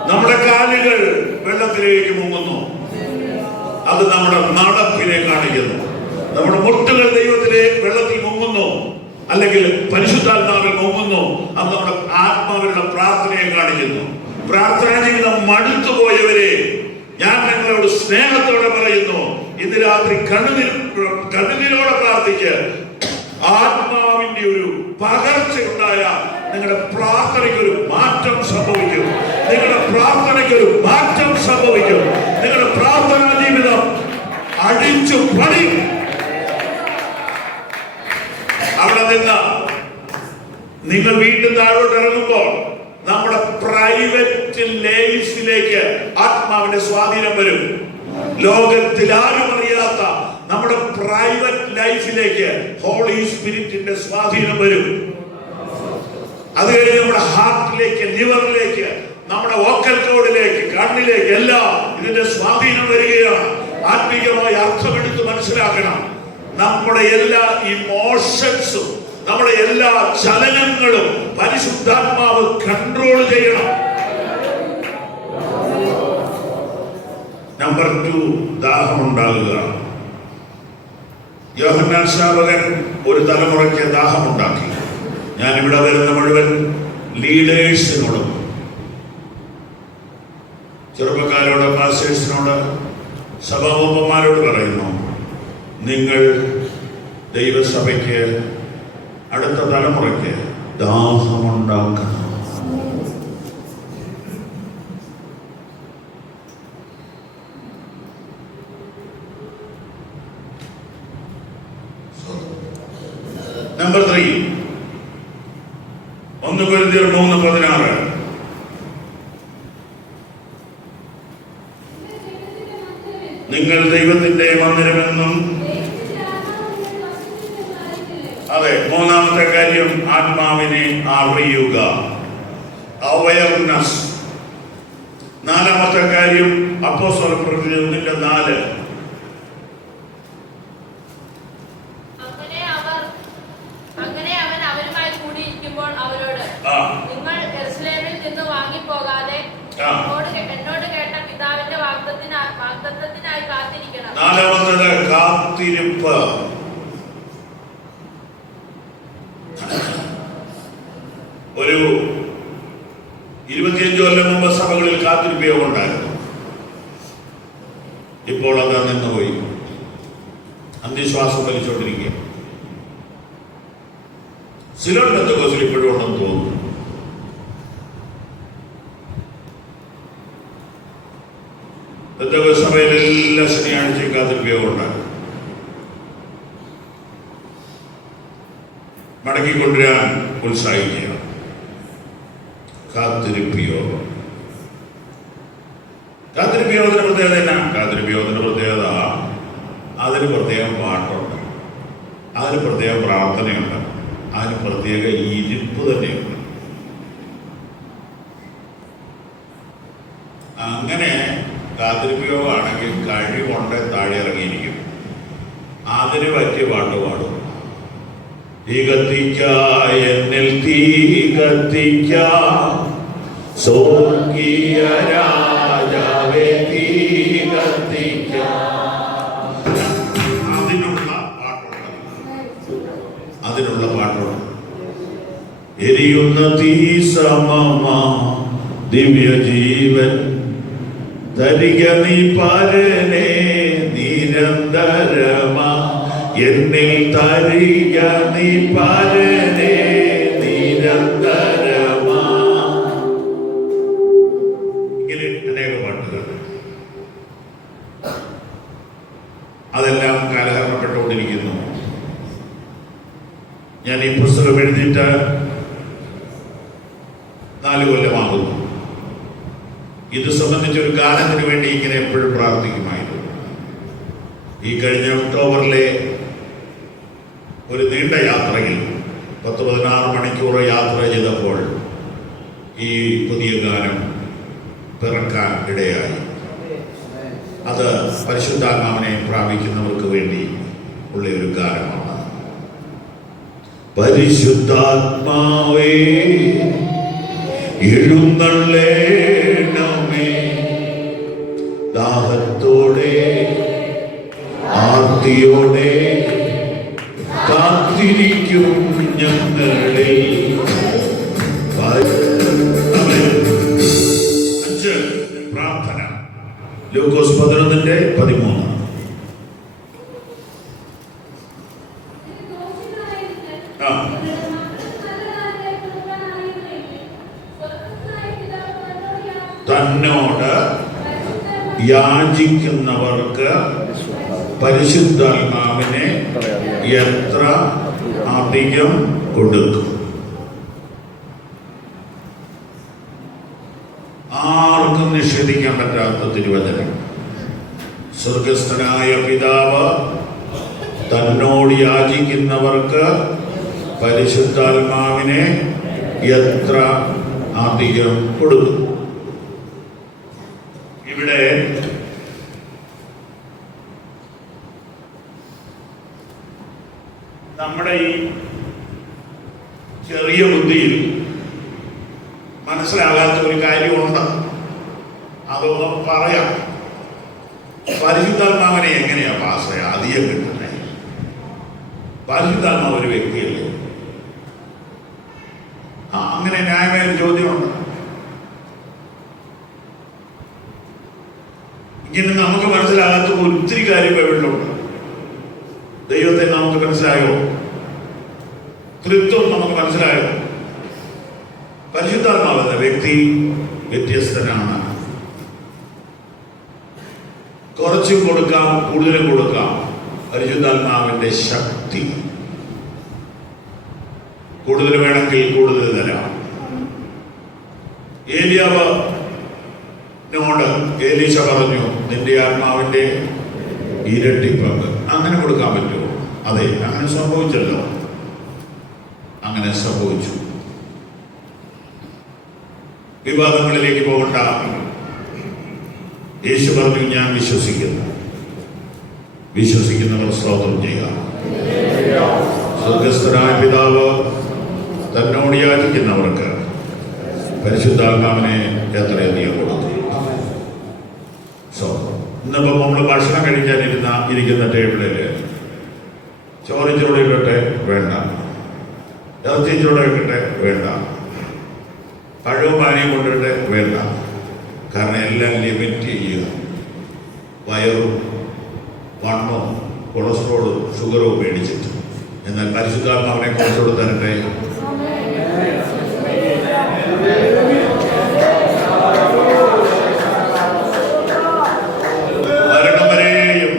നമ്മുടെ കാലുകൾ വെള്ളത്തിലേക്ക് മുങ്ങുന്നു. അത് നമ്മുടെ നടപ്പിനെ കാണിക്കുന്നു. നമ്മുടെ മുട്ടുകൾ ദൈവത്തിലെ വെള്ളത്തിൽ മുങ്ങുന്നു, അല്ലെങ്കിൽ പരിശുദ്ധാത്മാവിൽ മുങ്ങുന്നു. അത് നമ്മുടെ ആത്മാവിലുള്ള പ്രാർത്ഥനയെ കാണിക്കുന്നു. പ്രാർത്ഥനാ ജീവിതം മടുത്തുപോയവരെ ഞാൻ നിങ്ങളോട് സ്നേഹത്തോടെ പറയുന്നു, ഇന്ന് രാത്രി കണ്ണുനീരോടെ പ്രാർത്ഥിക്ക്. ആത്മാവിന്റെ ഒരു പകർച്ചയുണ്ടായ നിങ്ങളുടെ പ്രാർത്ഥനയ്ക്ക് ഒരു മാറ്റം സംഭവിക്കും. നിങ്ങളുടെ പ്രാർത്ഥനയ്ക്ക് ഒരു മാറ്റം സംഭവിക്കും. നിങ്ങളുടെ പ്രാർത്ഥനാ ജീവിതം അടിച്ചു പണിയും. അവിടെ നിന്ന് നിങ്ങൾ വീണ്ടും താഴോട്ട് ഇറങ്ങുമ്പോൾ നമ്മുടെ പ്രൈവറ്റ് ലൈഫിലേക്ക് ആത്മാവിന്റെ സ്വാധീനം വരും. ലോകത്തിൽ ആരും അറിയാത്ത നമ്മുടെ പ്രൈവറ്റ് ലൈഫിലേക്ക് ഹോളി സ്പിരിറ്റിന്റെ സ്വാധീനം വരും. അത് കഴിഞ്ഞ് നമ്മുടെ ഹാർട്ടിലേക്ക്, ലിവറിലേക്ക്, നമ്മുടെ വോക്കൽ കോഡിലേക്ക്, കണ്ണിലേക്ക് എല്ലാം ഇതിന്റെ സ്വാധീനം വരികയാണ്. ആത്മീയമായി അർത്ഥമെടുത്ത് മനസ്സിലാക്കണം. നമ്മുടെ എല്ലാ ഇമോഷൻസും, നമ്മുടെ എല്ലാ ചലനങ്ങളും പരിശുദ്ധാത്മാവ് കൺട്രോൾ ചെയ്യണം. നമ്പർ 2, ദാഹമുണ്ടാകുക. യോഹന്നാൻ സ്നാപകൻ ഒരു തലമുറയ്ക്ക് ദാഹമുണ്ടാക്കി. ഞാനിവിടെ വരുന്ന മുഴുവൻ ലീഡേഴ്സിനോടും, ചെറുപ്പക്കാരോട്, പാസ്റ്റേഴ്സിനോട്, സഭാമൂപ്പന്മാരോട് പറയുന്നു, നിങ്ങൾ ദൈവസഭയ്ക്ക്, അടുത്ത തലമുറയ്ക്ക് ദാഹമുണ്ടാക്കണം. നമ്പർ 3, 1 കൊരിന്ത്യർ 3:16. നിങ്ങൾ ദൈവത്തിന്റെ മന്ദിരമെന്നും. അതെ, 3-ാമത്തെ കാര്യം ആത്മാവിനെ അറിയുക, അവയർനെസ്. 4-ാമത്തെ കാര്യം അപ്പോസ്തലപ്രവൃത്തി 1:4. അങ്ങനെ അവൻ അവരുമായി കൂടിയിരിക്കുമ്പോൾ അവരോട്, നിങ്ങൾ യെരൂശലേമിൽ നിന്ന് വാങ്ങിപ്പോകാതെ എന്നോട് വാഗ്ദത്തത്തിനായി കാത്തിരിക്കണം. നാലാമത്തത് കാത്തിരിപ്പ്. ഒരു 25 കൊല്ലം മുമ്പ് സഭകളിൽ കാത്തിരിപ്പ് യോഗം ഉണ്ടായിരുന്നു. ഇപ്പോൾ അത് നിന്നുപോയി, അന്ത്യശ്വാസം വലിച്ചുകൊണ്ടിരിക്കുക. സിലോൺ പെന്തക്കോസ്തിൽ ഇപ്പോഴും ഉണ്ടെന്ന് തോന്നുന്നു. പെന്തക്കോസ്ത് സഭയിൽ എല്ലാ ശനിയാഴ്ചയും കാത്തിരിപ്പ് യോഗം ഉണ്ടായിരുന്നു. മടക്കിക്കൊണ്ടുവരാൻ ഉത്സാഹിക്കുക. കാത്തിരിപ്പ് യോഗം. കാത്തിരിപ്പ് യോഗത്തിന്റെ പ്രത്യേകത എന്നാ? കാത്തിരിപ്പ് യോഗത്തിന്റെ പ്രത്യേകത അതിന് പ്രത്യേകം പാട്ടുണ്ട്, അതിന് പ്രത്യേക പ്രാർത്ഥനയുണ്ട്, അതിന് പ്രത്യേക ഇരിപ്പ് തന്നെയുണ്ട്. അങ്ങനെ കാത്തിരിപ്പ് യോഗമാണെങ്കിൽ കഴിവുണ്ട് താഴെ ഇറങ്ങിയിരിക്കും. അതിന് പറ്റിയ പാട്ട് പാടും. തീ കത്തിക്ക എന്നിൽ, തീ കത്തിക്ക സ്വർഗീയ രാജാവേ, തീ കത്തിക്ക. അതിനുള്ള പാട്ടുണ്ട്. എരിയുന്ന തീ സമമാ ദിവ്യജീവൻ തരിക നീ പരനെ നിരന്തരമാ, എന്നിൽ തരിക നീ പരനെ നിരന്തരമാ. ഇങ്ങനെ അനേക പാട്ടുകൾ. അതെല്ലാം കാലഹരണപ്പെട്ടുകൊണ്ടിരിക്കുന്നു. ഞാൻ ഈ പുസ്തകം എഴുതിയിട്ട് 4 കൊല്ലമാകുന്നു. ഇത് സംബന്ധിച്ചൊരു ഗാനത്തിന് വേണ്ടി ഇങ്ങനെ എപ്പോഴും പ്രാർത്ഥിക്കുമായിരുന്നു. ഈ കഴിഞ്ഞ ഒക്ടോബറിലെ ഒരു നീണ്ട യാത്രയിൽ 10-16 മണിക്കൂർ യാത്ര ചെയ്തപ്പോൾ ഈ പുതിയ ഗാനം പിറക്കാൻ ഇടയായി. അത് പരിശുദ്ധാത്മാവിനെ പ്രാപിക്കുന്നവർക്ക് വേണ്ടി ഉള്ള ഒരു ഗാനമാണ്. പരിശുദ്ധാത്മാവേ എഴുന്നള്ളേണമേ, ദാഹത്തോടെ ആർത്തിയോടെ കാത്തിരിക്കും ഞങ്ങളെ. 5 പ്രാർത്ഥന. ലൂക്കോസ് 11:13. തന്നോട് യാചിക്കുന്നവർക്ക് പരിശുദ്ധാത്മാവിനെ എത്ര അധികം കൊടുക്കും. ആർക്കും നിഷേധിക്കാൻ പറ്റാത്ത തിരുവചനം. സ്വർഗസ്ഥനായ പിതാവ് തന്നോട് യാചിക്കുന്നവർക്ക് പരിശുദ്ധാത്മാവിനെ എത്ര അധികം കൊടുക്കും. ഇവിടെ നമ്മുടെ ഈ ചെറിയ ബുദ്ധിയിൽ മനസ്സിലാകാത്ത ഒരു കാര്യമുണ്ട്. അതൊന്നും പറയാം. പരിശുദ്ധാത്മാവിനെ എങ്ങനെയാ പാസ്റ്ററെ അധികം കിട്ടുന്നത്? പരിശുദ്ധാത്മാവ് ഒരു വ്യക്തിയല്ലേ? അങ്ങനെ ന്യായമായ ഒരു ചോദ്യമുണ്ട്. ഇങ്ങനെ നമുക്ക് മനസ്സിലാകാത്ത ഒത്തിരി കാര്യം ബൈബിളിലുണ്ട്. ദൈവത്തെ നമുക്ക് മനസ്സിലായോ? ത്രിത്വം നമുക്ക് മനസ്സിലായോ? പരിശുദ്ധാത്മാവെന്ന വ്യക്തി വ്യത്യസ്തനാണ്. കുറച്ചും കൊടുക്കാം, കൂടുതലും കൊടുക്കാം. പരിശുദ്ധാത്മാവിന്റെ ശക്തി കൂടുതൽ വേണമെങ്കിൽ കൂടുതൽ തരാം. ഏലിയാവിനോട് എലീശ പറഞ്ഞു, നിന്റെ ആത്മാവിന്റെ ഇരട്ടി പങ്ക്. അങ്ങനെ കൊടുക്കാൻ പറ്റുമോ? അതെ, അങ്ങനെ സംഭവിച്ചല്ലോ. അങ്ങനെ സംഭവിച്ചു. വിവാദങ്ങളിലേക്ക് പോകണ്ട. യേശു പറഞ്ഞു, ഞാൻ വിശ്വസിക്കുന്നവർ സ്തോത്രം ചെയ്യുക. സ്വർഗസ്ഥനായ പിതാവ് തന്നോട് യാചിക്കുന്നവർക്ക് പരിശുദ്ധാത്മാവിനെ എത്രയധികം കൊടുത്തു. ഭക്ഷണം കഴിക്കാൻ ഇരിക്കുന്ന ടേബിളിൽ ചോറിച്ചോടെ ഇട്ടട്ടെ വേണ്ട, ഇറച്ചിച്ചോടെ ഇട്ടിട്ട് വേണ്ട, പഴവും പാനിയും കൊണ്ടിട്ട് വേണ്ട. കാരണം എല്ലാം ലിമിറ്റ് ചെയ്യുക. വയറും വണ്ണവും കൊളസ്ട്രോളും ഷുഗറും മേടിച്ചിട്ട്. എന്നാൽ പരിശുദ്ധാത്മാവിനെ കൊളസ്ട്രോൾ തരട്ടെ.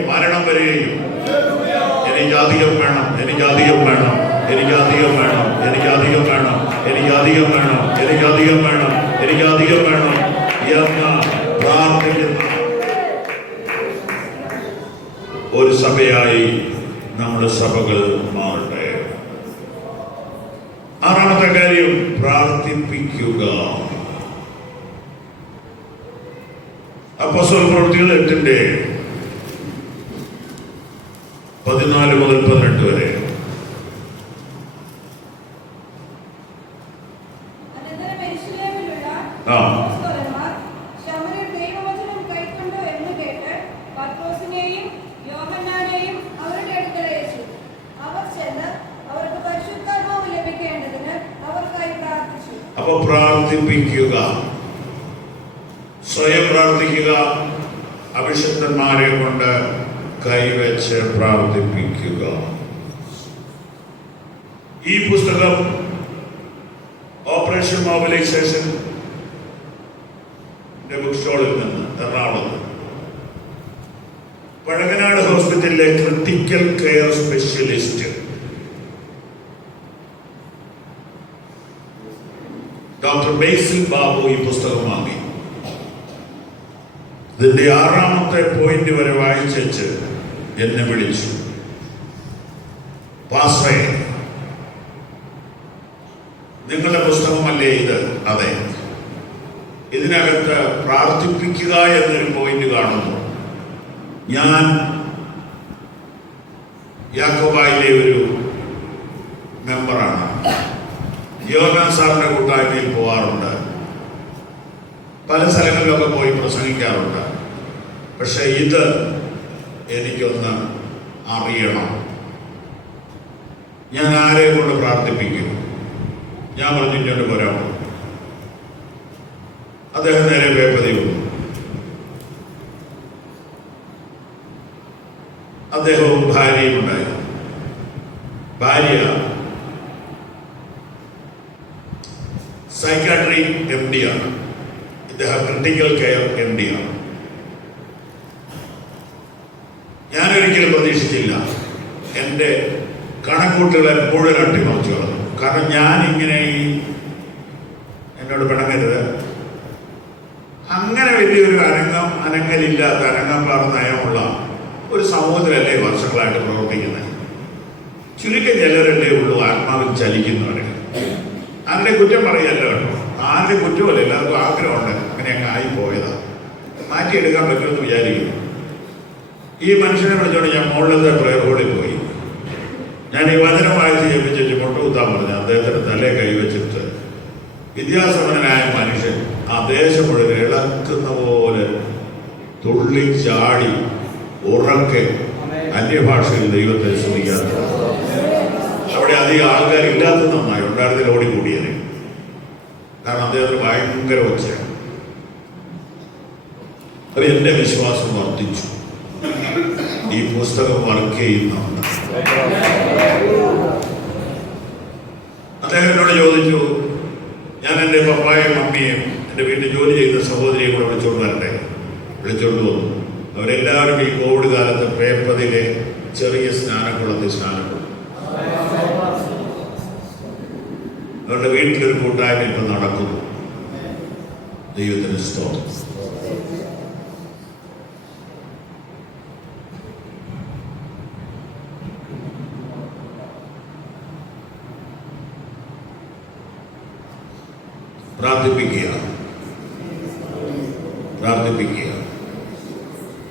മരണം വരെയും എനിക്കധികം വേണം, എനിക്കധികം വേണം, എനിക്കധികം വേണം, എനിക്കധികം വേണം, എനിക്കധികം വേണം, എനിക്കധികം വേണം, എനിക്കധികം വേണം എന്ന് പ്രാർത്ഥിക്കുന്ന ഒരു സഭയായി നമ്മുടെ സഭകൾ മാറട്ടെ. ആറാമത്തെ കാര്യം, പ്രാർത്ഥിപ്പിക്കുക. അപ്പോസ്തല പ്രവൃത്തികൾ 8:14 മുതൽ 18 വരെ. അപ്പൊ പ്രാർത്ഥിപ്പിക്കുക, സ്വയം പ്രാർത്ഥിക്കുക, അഭിഷിക്തന്മാരെ കൊണ്ട് കൈവച്ച് പ്രാർത്ഥിപ്പിക്കുക. ഈ പുസ്തകം ഓപ്പറേഷൻ മൊബിലൈസേഷൻ ബുക്ക് സ്റ്റോളിൽ നിന്ന് എറണാകുളത്ത് വടകനാട് ഹോസ്പിറ്റലിലെ ക്രിട്ടിക്കൽ കെയർ സ്പെഷ്യലിസ്റ്റ് ഡോക്ടർ ബേസിൽ ബാബു ഈ പുസ്തകം വാങ്ങി. ഇതിന്റെ 6ാമത്തെ പോയിന്റ് വരെ വായിച്ചു എന്നെ വിളിച്ചു. പാസ്റ്ററേ, നിങ്ങളുടെ പുസ്തകമല്ലേ ഇത്? അതെ. ഇതിനകത്ത് പ്രാർത്ഥിപ്പിക്കുക എന്നൊരു പോയിന്റ് കാണുന്നു. ഞാൻ യാക്കോബായിലെ ഒരു മെമ്പറാണ്. യോഹന്നാൻ സാറിന്റെ കൂട്ടായ്മയിൽ പോകാറുണ്ട്, പല സ്ഥലങ്ങളിലൊക്കെ പോയി പ്രസംഗിക്കാറുണ്ട്. പക്ഷെ ഇത് എനിക്കൊന്ന് അറിയണം. ഞാൻ ആരെ കൊണ്ട് പ്രാർത്ഥിപ്പിക്കും? ഞാൻ പറഞ്ഞു, ഇങ്ങോട്ട് പോരാമോ? അദ്ദേഹം നേരെ വേപ്പതി വന്നു. അദ്ദേഹവും ഭാര്യയും ഉണ്ടായി. ഭാര്യ സൈക്കാട്രി MD ആണ്, ഇദ്ദേഹം ക്രിട്ടിക്കൽ കെയർ MD ആണ്. ഞാനൊരിക്കലും പ്രതീക്ഷിച്ചില്ല. എൻ്റെ കണക്കൂട്ടുകൾ എപ്പോഴും അട്ടിമറിച്ചു കളഞ്ഞു. കാരണം ഞാൻ ഇങ്ങനെ എന്നോട് പിണങ്ങരുത്, അങ്ങനെ വലിയൊരു അനങ്ങലില്ലാത്ത അനങ്ങാപ്പാറ നയമുള്ള ഒരു സമൂഹത്തിലല്ലേ വർഷങ്ങളായിട്ട് പ്രവർത്തിക്കുന്നത്. ചുരുക്കം ചിലരല്ലേ ഉള്ളൂ ആത്മാവിൽ ചലിക്കുന്നവരെ. അതിൻ്റെ കുറ്റം പറയല്ല കേട്ടോ, ആരുടെ കുറ്റമല്ല, എല്ലാവർക്കും ആഗ്രഹമുണ്ട് അങ്ങനെ അങ്ങ് ആയിപ്പോയതാണ്, മാറ്റിയെടുക്കാൻ പറ്റുമെന്ന് വിചാരിക്കുന്നു. ഈ മനുഷ്യനെ വിളിച്ചോണ്ട് ഞാൻ മുകളിലത്തെ പ്രയർ ഹോളിൽ പോയി. ഞാൻ ഈ വചനം വായിച്ച് ജപിച്ചു മുട്ടുകുത്താൻ പറഞ്ഞു. അദ്ദേഹത്തിന് തലേ കൈവച്ചിട്ട് വിദ്യാസമ്പന്നനായ മനുഷ്യൻ ആ ദേശം മുഴുവൻ ഇളക്കുന്ന പോലെ തുള്ളി ചാടി ഉറക്കെ അന്യഭാഷയിൽ ദൈവത്തെ സ്തുതിക്കാൻ. അവിടെ അധികം ആൾക്കാരില്ലാത്തത് നന്നായി, ഉണ്ടായിരുന്നതിൽ ഓടിക്കൂടിയത്. കാരണം അദ്ദേഹത്തിന് ഭയങ്കര ഒച്ചയാണ്. അത് എൻ്റെ വിശ്വാസം വർദ്ധിച്ചു. ഈ പുസ്തകം വർക്ക് ചെയ്യുന്നുണ്ട്. അദ്ദേഹം എന്നോട് ചോദിച്ചു, ഞാൻ എൻ്റെ പപ്പായും മമ്മിയും എൻ്റെ വീട്ടിൽ ജോലി ചെയ്ത സഹോദരിയെ കൂടെ വിളിച്ചോണ്ട് വരട്ടെ? വിളിച്ചോണ്ട് വന്നു. അവരെല്ലാവരും ഈ കോവിഡ് കാലത്ത് പേപ്പതിലെ ചെറിയ സ്നാനക്കുളത്തിൽ സ്നാനപ്പെടും. അവരുടെ വീട്ടിലൊരു കൂട്ടായ്മ ഇപ്പം നടക്കുന്നു. ദൈവത്തിന് സ്തോത്രം. പ്രാർത്ഥിപ്പിക്കുക, പ്രാർത്ഥിപ്പിക്കുക.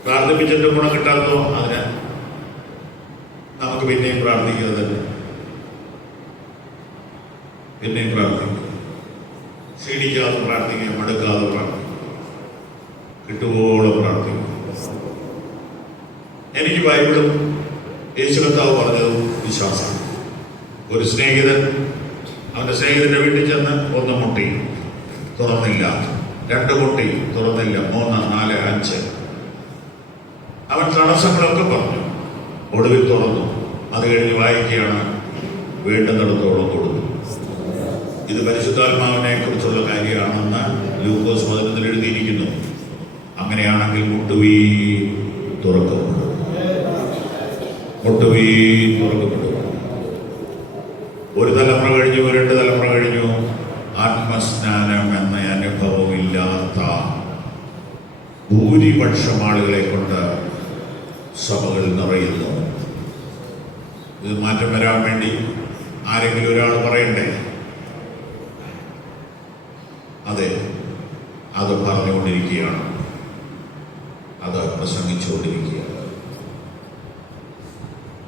പ്രാർത്ഥിപ്പിച്ചിട്ട് ഗുണം കിട്ടാത്തോ അതിന് നമുക്ക് പിന്നെയും പ്രാർത്ഥിക്കുക തന്നെ, പിന്നെയും പ്രാർത്ഥിക്കുക. ക്ഷീണിക്കാതെ പ്രാർത്ഥിക്കുക, മടുക്കാതെ പ്രാർത്ഥിക്കുക, കിട്ടുവോളം പ്രാർത്ഥിക്കുക. എനിക്ക് ബൈബിളും യേശു കർത്താവ് പറഞ്ഞതും വിശ്വാസമാണ്. ഒരു സ്നേഹിതൻ അവൻ്റെ സ്നേഹിതൻ്റെ വീട്ടിൽ ചെന്ന് 1 മുട്ടി തുറന്നില്ല, 2 മുട്ടി തുറന്നില്ല, 3, 4, 5. അവൻ തടസ്സങ്ങളൊക്കെ പറഞ്ഞു, ഒടുവിൽ തുറന്നു. അത് കഴിഞ്ഞ് വായിക്കുകയാണ്, വേണ്ടുന്നിടത്തോളം കൊടുത്തു. ഇത് പരിശുദ്ധാത്മാവിനെ കുറിച്ചുള്ള കാര്യമാണെന്ന് ലൂക്കോസ് 11 എഴുതിയിരിക്കുന്നു. അങ്ങനെയാണെങ്കിൽ മുട്ടുവീ തുറക്കപ്പെടും, മുട്ടുവീ തുറക്കപ്പെടും. 1 തലമുറ കഴിഞ്ഞു, 2 തലമുറ കഴിഞ്ഞു, ആത്മസ്നാനം എന്ന അനുഭവമില്ലാത്ത ഭൂരിപക്ഷം ആളുകളെ കൊണ്ട് സഭകൾ നിറയുന്നു. ഇത് മാറ്റം വരാൻ വേണ്ടി ആരെങ്കിലും ഒരാൾ പറയണ്ടേ? അതെ, അത് പറഞ്ഞുകൊണ്ടിരിക്കുകയാണ്, അത് പ്രസംഗിച്ചുകൊണ്ടിരിക്കുകയാണ്.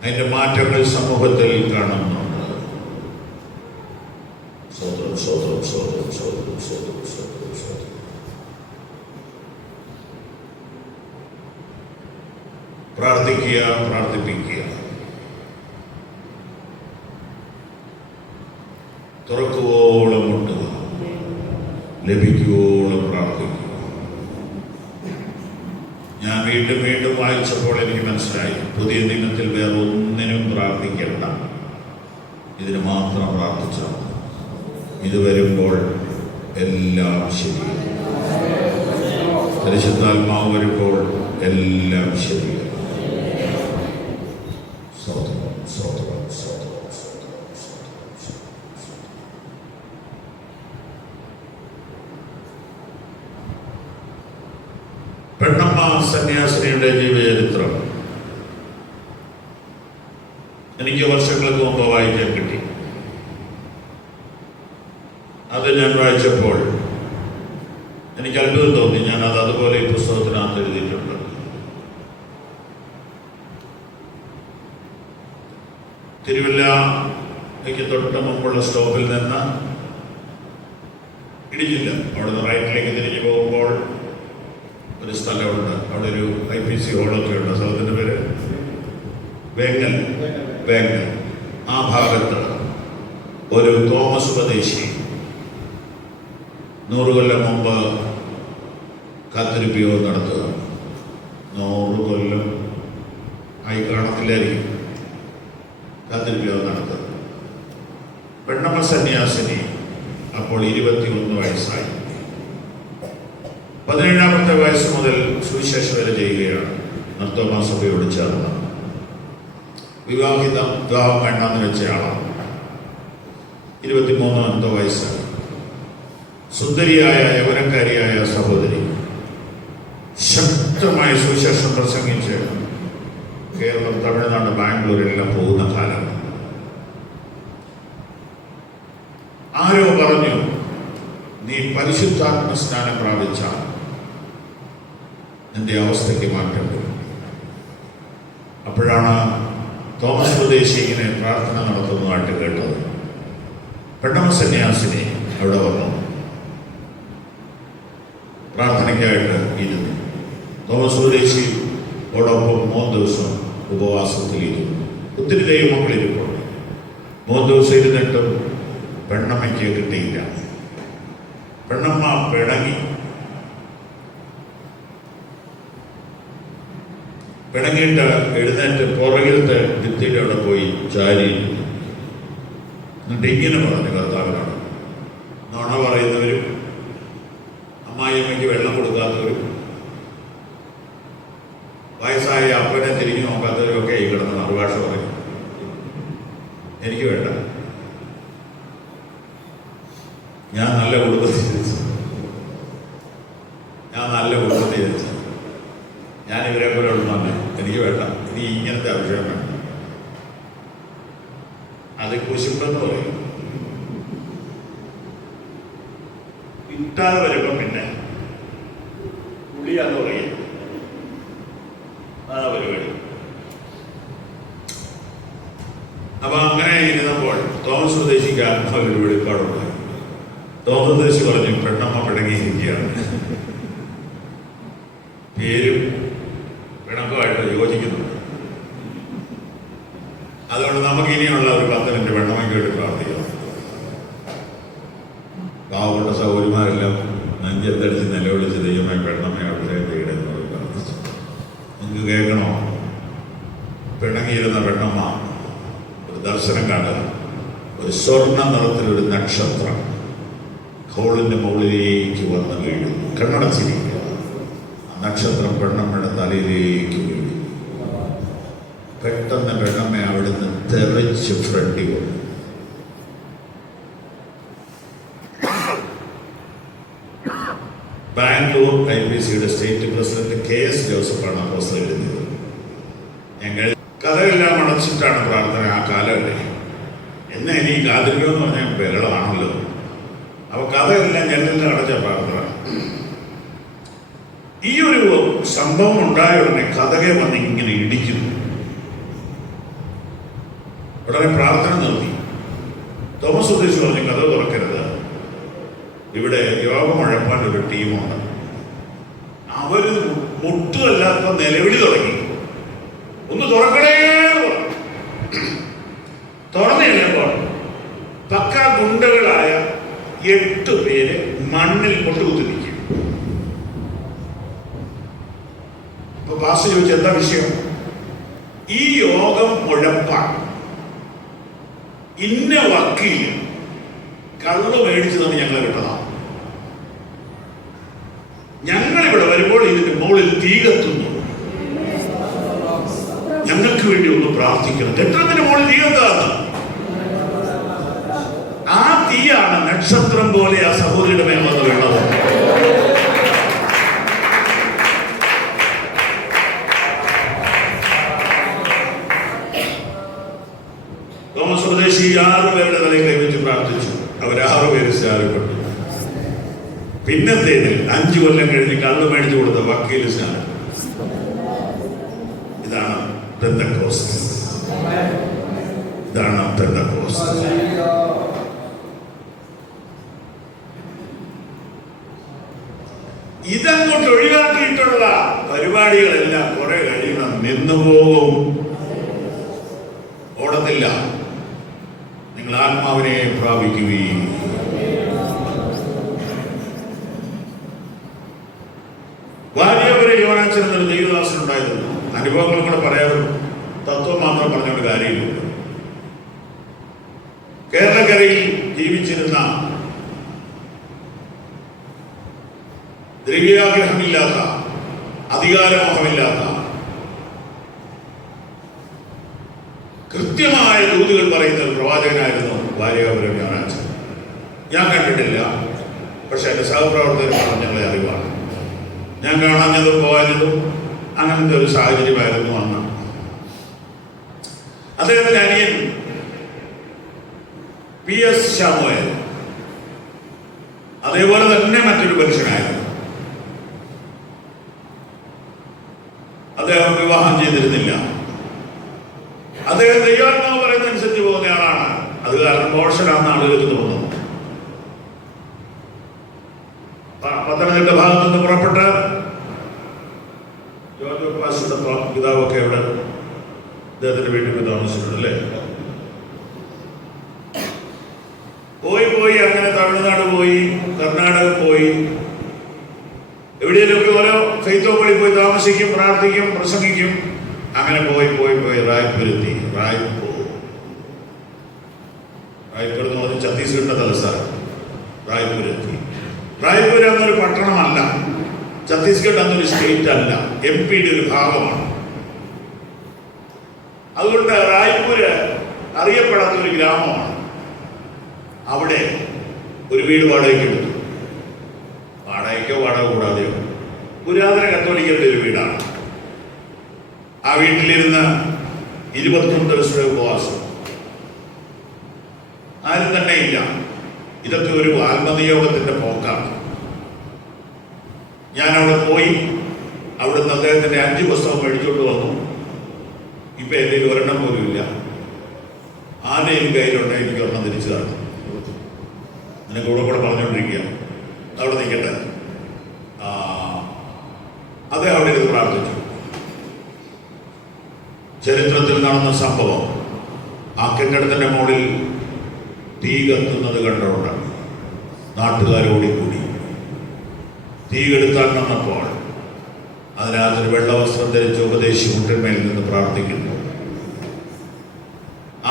അതിൻ്റെ മാറ്റങ്ങൾ സമൂഹത്തിൽ കാണുന്നുണ്ട്. സ്വതന്ത്രം സ്വതന്ത്രം സ്വതന്ത്രം സ്വതന്ത്രം സ്വതന്ത്രം സ്വതന്ത്രം സ്വതന്ത്രം. പ്രാർത്ഥിക്കുക, പ്രാർത്ഥിപ്പിക്കുക. തുറക്കുവോളം മുട്ടുക, ലഭിക്കുവോളം പ്രാർത്ഥിക്കുക. ഞാൻ വീണ്ടും വീണ്ടും വായിച്ചപ്പോൾ എനിക്ക് മനസ്സിലായി, പുതിയ നിയമത്തിൽ വേറെ ഒന്നിനും പ്രാർത്ഥിക്കേണ്ട, ഇതിന് മാത്രം പ്രാർത്ഥിച്ചാൽ മതി. ഇത് വരുമ്പോൾ എല്ലാം ശരിയാണ്. പരിശുദ്ധാത്മാവ് വരുമ്പോൾ എല്ലാം ശരിയാണ്. സ്വതന്ത്രം സ്വതന്ത്രം സ്വതന്ത്രം സ്വതന്ത്രം സ്വതന്ത്രം. പെണ്ണമ്മ സന്യാസിനിയുടെ ജീവചരിത്രം എനിക്ക് വർഷങ്ങൾക്ക് മുമ്പ് വായിക്കാൻ കിട്ടി. അത് ഞാൻ വായിച്ചപ്പോൾ എനിക്ക് അത്ഭുതം തോന്നി. ഞാൻ അത് അതുപോലെ ഈ പുസ്തകത്തിനകത്ത് എഴുതിയിട്ടുണ്ട്. തിരുവല്ലയ്ക്ക് തൊട്ട് മുമ്പുള്ള സ്റ്റോപ്പിൽ നിന്ന് ഇടിഞ്ഞില്ല, അവിടെ നിന്ന് റൈറ്റിലേക്ക് തിരിഞ്ഞു പോകുമ്പോൾ ഒരു സ്ഥലമുണ്ട്. അവിടെ ഒരു IPC ഹോളൊക്കെ ഉണ്ട്. സ്ഥലത്തിൻ്റെ പേര് വേങ്ങൽ. വേങ്ങൽ. ആ ഭാഗത്ത് ഒരു തോമസ് ഉപദേശി 100 കൊല്ലം മുമ്പ് കാത്തിരിപ്പ് യോഗം നടത്തുക. 100 കൊല്ലം ആയി കാണത്തില്ലായിരിക്കും. കാത്തിരിപ്പ് യോഗം നടത്തുക. പെണ്ണമ്മ സന്യാസിനി അപ്പോൾ 21 വയസ്സായി. 17ാമത്തെ വയസ്സ് മുതൽ സുവിശേഷ വേല ചെയ്യുകയാണ്. നർത്തോമാ സഭയോട് ചേർന്ന് വിവാഹം വേണ്ടെന്ന് വെച്ചയാളാണ്. 23 വയസ്സ്. സുന്ദരിയായ യൗവനക്കാരിയായ സഹോദരി ശക്തമായ സുവിശേഷം പ്രസംഗിച്ച് കേരളം, തമിഴ്നാട്, ബാംഗ്ലൂരിലെല്ലാം പോകുന്ന കാലം. ആരോ പറഞ്ഞു, നീ പരിശുദ്ധാത്മ സ്നാനം പ്രാപിച്ചാൽ നിന്റെ അവസ്ഥയ്ക്ക് മാറ്റം വരും. അപ്പോഴാണ് തോമസ് സ്വദേശി ഇങ്ങനെ പ്രാർത്ഥന നടത്തുന്നതായിട്ട് കേട്ടത്. പെണ്ണമ്മ സന്യാസിനി അവിടെ വന്നു, പ്രാർത്ഥനയ്ക്കായിട്ട് ഇരുന്നു. തോമസ് സ്വദേശിയോടൊപ്പം 3 ദിവസം ഉപവാസത്തിലിരുന്നു. ഒത്തിരി ദൈവമക്കളിരിപ്പുണ്ട്. 3 ദിവസം ഇരുന്നിട്ടും പെണ്ണമ്മയ്ക്ക് കിട്ടിയില്ല. പെണ്ണമ്മ പിണങ്ങിയിട്ട് എഴുന്നേറ്റ് പുറകിലത്തെ ഭിത്തിയുടെ അവിടെ പോയി ചാരി. എന്നിട്ട് ഇങ്ങനെ പറഞ്ഞു കർത്താവിനോട്, നുണ പറയുന്നവരും അമ്മായിയമ്മയ്ക്ക് വെള്ളം കൊടുക്കാത്തവരും വയസ്സായ അപ്പനെ തിരിഞ്ഞു നോക്കാത്തവരും ഒക്കെ ഈ കിടന്ന് മറുഭാഷ പറയും. എനിക്ക് വേണ്ട, ഞാൻ നല്ല കുടുംബത്തിൽ ജനിച്ചു, ഞാൻ ഇവരെ പോലെ ഉള്ളതല്ല, എനിക്ക് വേണ്ട, ഇനി ഇങ്ങനത്തെ അഭിഷേകം വേണ്ട. അത് കുശുമ്പെന്ന് പറയും. കിട്ടാതെ വരുമ്പം പിന്നെ പുളിയാന്ന് പറയും. ആ പരിപാടി. അപ്പൊ അങ്ങനെ ഇരുന്നപ്പോൾ തോമസ് സ്വദേശിക്ക് ആത്മാവിൽ വെളിപ്പാടുണ്ട്. തോമസ് സ്വദേശി പറഞ്ഞു, പെണ്ണമ്മ പിണങ്ങിയിരിക്കുകയാണ്. പേരും പിണക്കമായിട്ട് യോജിക്കുന്നുണ്ട്. അതുകൊണ്ട് നമുക്ക് ഇനിയുള്ള ഒരു 10 മിനിറ്റ് വെണ്ണമയ്ക്ക് വേണ്ടി പ്രാർത്ഥിക്കാം. പാവപ്പെട്ട സൗകര്യമാരെല്ലാം നെഞ്ചെത്തടിച്ച് നിലവിളിച്ച് ദൈവമായി പെണ്ണമ്മയെ അവിടുത്തെ തേടുന്നത് പ്രാർത്ഥിച്ചു. നിങ്ങൾക്ക് കേൾക്കണോ? പിണങ്ങിയിരുന്ന പെണ്ണമ്മ ഒരു ദർശനം കാണുക. ഒരു സ്വർണ്ണ നിറത്തിലൊരു നക്ഷത്രം ഹോളിന്റെ മുകളിലേക്ക് വന്ന് വീഴും. കണ്ണടച്ചിരിക്കുക. ആ നക്ഷത്രം പെണ്ണമ്മയുടെ തലയിലേക്ക് വീഴും. പെട്ടെന്ന് പെണ്ണമ്മ അവിടുന്ന് തെറിച്ച് ഫ്രണ്ടി വന്നു. ബാംഗ്ലൂർ IPCയുടെ സ്റ്റേറ്റ് പ്രസിഡന്റ് KS ജോസഫാണ് ആ പുസ്തകം എഴുതിയത്. ഞങ്ങൾ കഥകളെല്ലാം അടച്ചിട്ടാണ് പ്രാർത്ഥന ആ കാലമല്ലേ. എന്നാ ഇനി കാതിരിക്കുമെന്ന് പറഞ്ഞാൽ ബഹളമാണല്ലോ. അപ്പൊ കഥയെല്ലാം ജനലിൽ അടച്ച പ്രാർത്ഥന. ഈ ഒരു സംഭവം ഉണ്ടായ ഉടനെ കഥകെ വന്ന് ഇങ്ങനെ ഇടിക്കുന്നു. ഉടനെ പ്രാർത്ഥന നിർത്തി. തോമസ് ഉദ്ദേശിച്ച് പറഞ്ഞു, കഥ തുറക്കരുത്, ഇവിടെ യോഗം ഉഴപ്പാൻ ഒരു ടീമുണ്ട്. അവര് മുട്ടുമല്ലാത്ത നിലവിളി തുടങ്ങി. ഒന്ന് തുറക്കണേ തുറന്നില്ലപ്പോൾ പക്ക ഗുണ്ടകളായ 8 പേര് മണ്ണിൽ മുട്ടുകുത്തിരിക്കും. അപ്പൊ പാസ്റ്റർ ചോദിച്ചു, എന്താ വിഷയം? ഈ യോഗം മുഴപ്പാൻ ഇന്ന വക്കീൽ കള്ളു മേടിച്ചു തന്നെ ഞങ്ങളെ വിട്ടതാണ്. ഞങ്ങളിവിടെ വരുമ്പോൾ ഇതിന്റെ മുകളിൽ തീ കത്തുന്നു. ഞങ്ങൾക്ക് വേണ്ടി ഒന്ന് പ്രാർത്ഥിക്കണം. കെട്ടിടത്തിന്റെ മുകളിൽ തീ കത്താണ്. ആ തീയാണ് നക്ഷത്രം പോലെ ആ സഹോദരിയുടെ മേൽ വന്ന് വീണത്. തോമസ് സ്വദേശി 6 പേരുടെ തലയിൽ കൈവച്ച് പ്രാർത്ഥിച്ചു. അവർ 6 പേര് സ്നാനപ്പെട്ടു. പിന്നത്തേതിൽ 5 കൊല്ലം കഴിഞ്ഞ് കള്ളു മേടിച്ചു കൊടുത്ത വക്കീൽ സ്നാനം. ഇതാണ് പെന്തക്കോസ്ത്. ഇതാണ് പെന്തക്കോസ്ത്. ഇതങ്ങോട്ട് ഒഴിവാക്കിയിട്ടുള്ള പരിപാടികളെല്ലാം കുറെ കഴിയണം, നിന്നുപോകും, ഓടത്തില്ല. നിങ്ങൾ ആത്മാവിനെ പ്രാപിക്കുകയും വാര്യപുര യോനാച്ചൻ എന്നൊരു ദൈവദാസൻ ഉണ്ടായിരുന്നു. അനുഭവങ്ങളും കൂടെ പറയാറും തത്വം മാത്രം പറഞ്ഞുകൊണ്ട് കാര്യമില്ല. കേരളക്കരയിൽ ജീവിച്ചിരുന്ന ദ്രവ്യാഗ്രഹമില്ലാത്ത, അധികാരമോഹമില്ലാത്ത, കൃത്യമായ ദൂതുകൾ പറയുന്ന ഒരു പ്രവാചകനായിരുന്നു വാര്യപുരം യോനാച്ചൻ. ഞാൻ കണ്ടിട്ടില്ല, പക്ഷെ എൻ്റെ സഹപ്രവർത്തകർ ഞങ്ങളെ അറിവാണ്. ഞാൻ കാണാഞ്ഞതും പോകാഞ്ഞതും അങ്ങനത്തെ ഒരു സാഹചര്യമായിരുന്നു അന്ന്. അദ്ദേഹത്തിന്റെ അനിയൻ PS ശാമുവേൽ അതേപോലെ തന്നെ മറ്റൊരു മനുഷ്യനായിരുന്നു. അദ്ദേഹം വിവാഹം ചെയ്തിരുന്നില്ല. അദ്ദേഹം ദൈവാത്മാവ് പറയുന്നതനുസരിച്ച് പോകുന്ന ആളാണ്. അത് കാരണം മോശനാണെന്ന് ആളുകൾക്ക് തോന്നുന്നു. പത്തനംതിട്ട ഭാഗത്തു നിന്ന് പുറപ്പെട്ട് ജോർജ് പാസിന്റെ പിതാവൊക്കെ അവിടെ അദ്ദേഹത്തിന്റെ വീട്ടിൽ പോയി താമസിച്ചിട്ടുണ്ട് അല്ലേ. പോയി അങ്ങനെ തമിഴ്നാട് പോയി, കർണാടക പോയി, എവിടെയെങ്കിലുമൊക്കെ ഓരോ ഫെയ്ത്തോകളിൽ പോയി താമസിക്കും, പ്രാർത്ഥിക്കും, പ്രസംഗിക്കും. അങ്ങനെ പോയി റായ്പൂരെത്തി. റായ്പൂർ എന്ന് പറഞ്ഞ് ഛത്തീസ്ഗഡിന്റെ തലസ്ഥാനം. റായ്പൂരെത്തി. റായ്പൂർ എന്നൊരു പട്ടണമല്ല, ഛത്തീസ്ഗഡ് എന്നൊരു സ്റ്റേറ്റ് അല്ല, MP-യുടെ ഒരു ഭാഗമാണ്. അതുകൊണ്ട് റായ്പൂര് അറിയപ്പെടാത്തൊരു ഗ്രാമമാണ്. അവിടെ ഒരു വീട് വാടകയ്ക്ക് എടുത്തു. വാടക കൂടാതെയോ പുരാതന കത്തോലിക്കരുടെ ഒരു വീടാണ്. ആ വീട്ടിലിരുന്ന് 21 ദിവസത്തെ ഉപവാസം. ആരും തന്നെ ഇല്ല. ഇതൊക്കെ ഒരു ആത്മനിയോഗത്തിന്റെ പോക്കാണ്. ഞാൻ അവിടെ പോയി അവിടുന്ന് അദ്ദേഹത്തിന്റെ 5 പുസ്തകം മേടിച്ചോണ്ട് വന്നു. ഇപ്പൊ എൻ്റെ ഒരെണ്ണം പോലും ഇല്ല. ആരുടെയും കയ്യിലുണ്ടെങ്കിൽ എനിക്ക് ഒരെണ്ണം തിരിച്ചു തരണം. നിനക്ക് കൂടെ പറഞ്ഞുകൊണ്ടിരിക്കുക, അവിടെ നിൽക്കട്ടെ. അദ്ദേഹം അവിടെ ഇരുന്ന് പ്രാർത്ഥിച്ചു. ചരിത്രത്തിൽ നടന്ന സംഭവം ആ കെട്ടിടത്തിൻ്റെ മുകളിൽ തീ കത്തുന്നത് കണ്ടുകൊണ്ട് നാട്ടുകാർ ഓടിക്കൂടി. തീ കെടുത്താൻ വന്നപ്പോൾ അതിനകത്തൊരു വെള്ളവസ്ത്രം ധരിച്ച ഉപദേശി മുട്ടിന്മേൽ നിന്ന് പ്രാർത്ഥിക്കുന്നു.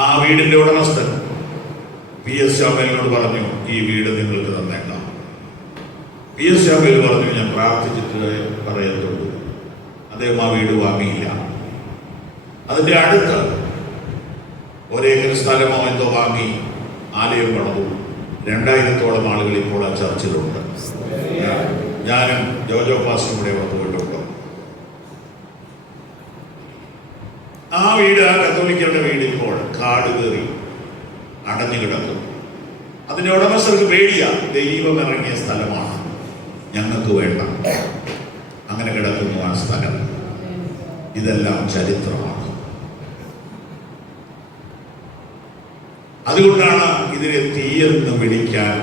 ആ വീടിൻ്റെ ഉടമസ്ഥൻ PS ശാമേലിനോട് പറഞ്ഞു, ഈ വീട് നിങ്ങൾക്ക് തന്നേക്കാം. PS ശാമേൽ പറഞ്ഞു, ഞാൻ പ്രാർത്ഥിച്ചിട്ട് പറയത്തുള്ളൂ. അദ്ദേഹം ആ വീട് വാങ്ങിയില്ല. അതിൻ്റെ അടുത്ത് 1 ഏക്കർ സ്ഥലമോ എന്തോ വാങ്ങി ആലയം പണിതു. 2000-ഓളം ആളുകൾ ഇപ്പോൾ ആ ചർച്ചിലുണ്ട്. ഞാനും ജോജോ പാസ്റ്ററും കൂടെ അവിടെ പോയിട്ടുണ്ട്. ആ വീട്, ആ കത്തോലിക്കരുടെ വീട് ഇപ്പോൾ കാട് കയറി അടഞ്ഞു കിടക്കും. അതിൻ്റെ ഉടമസ്ഥർക്ക് പേടിയാ, ദൈവം ഇറങ്ങിയ സ്ഥലമാണ്, ഞങ്ങൾക്ക് വേണ്ട. അങ്ങനെ കിടക്കുന്നു ആ സ്ഥലം. ഇതെല്ലാം ചരിത്രമാണ്. അതുകൊണ്ടാണ് ഇതിനെ തീയെന്ന് വിളിക്കാൻ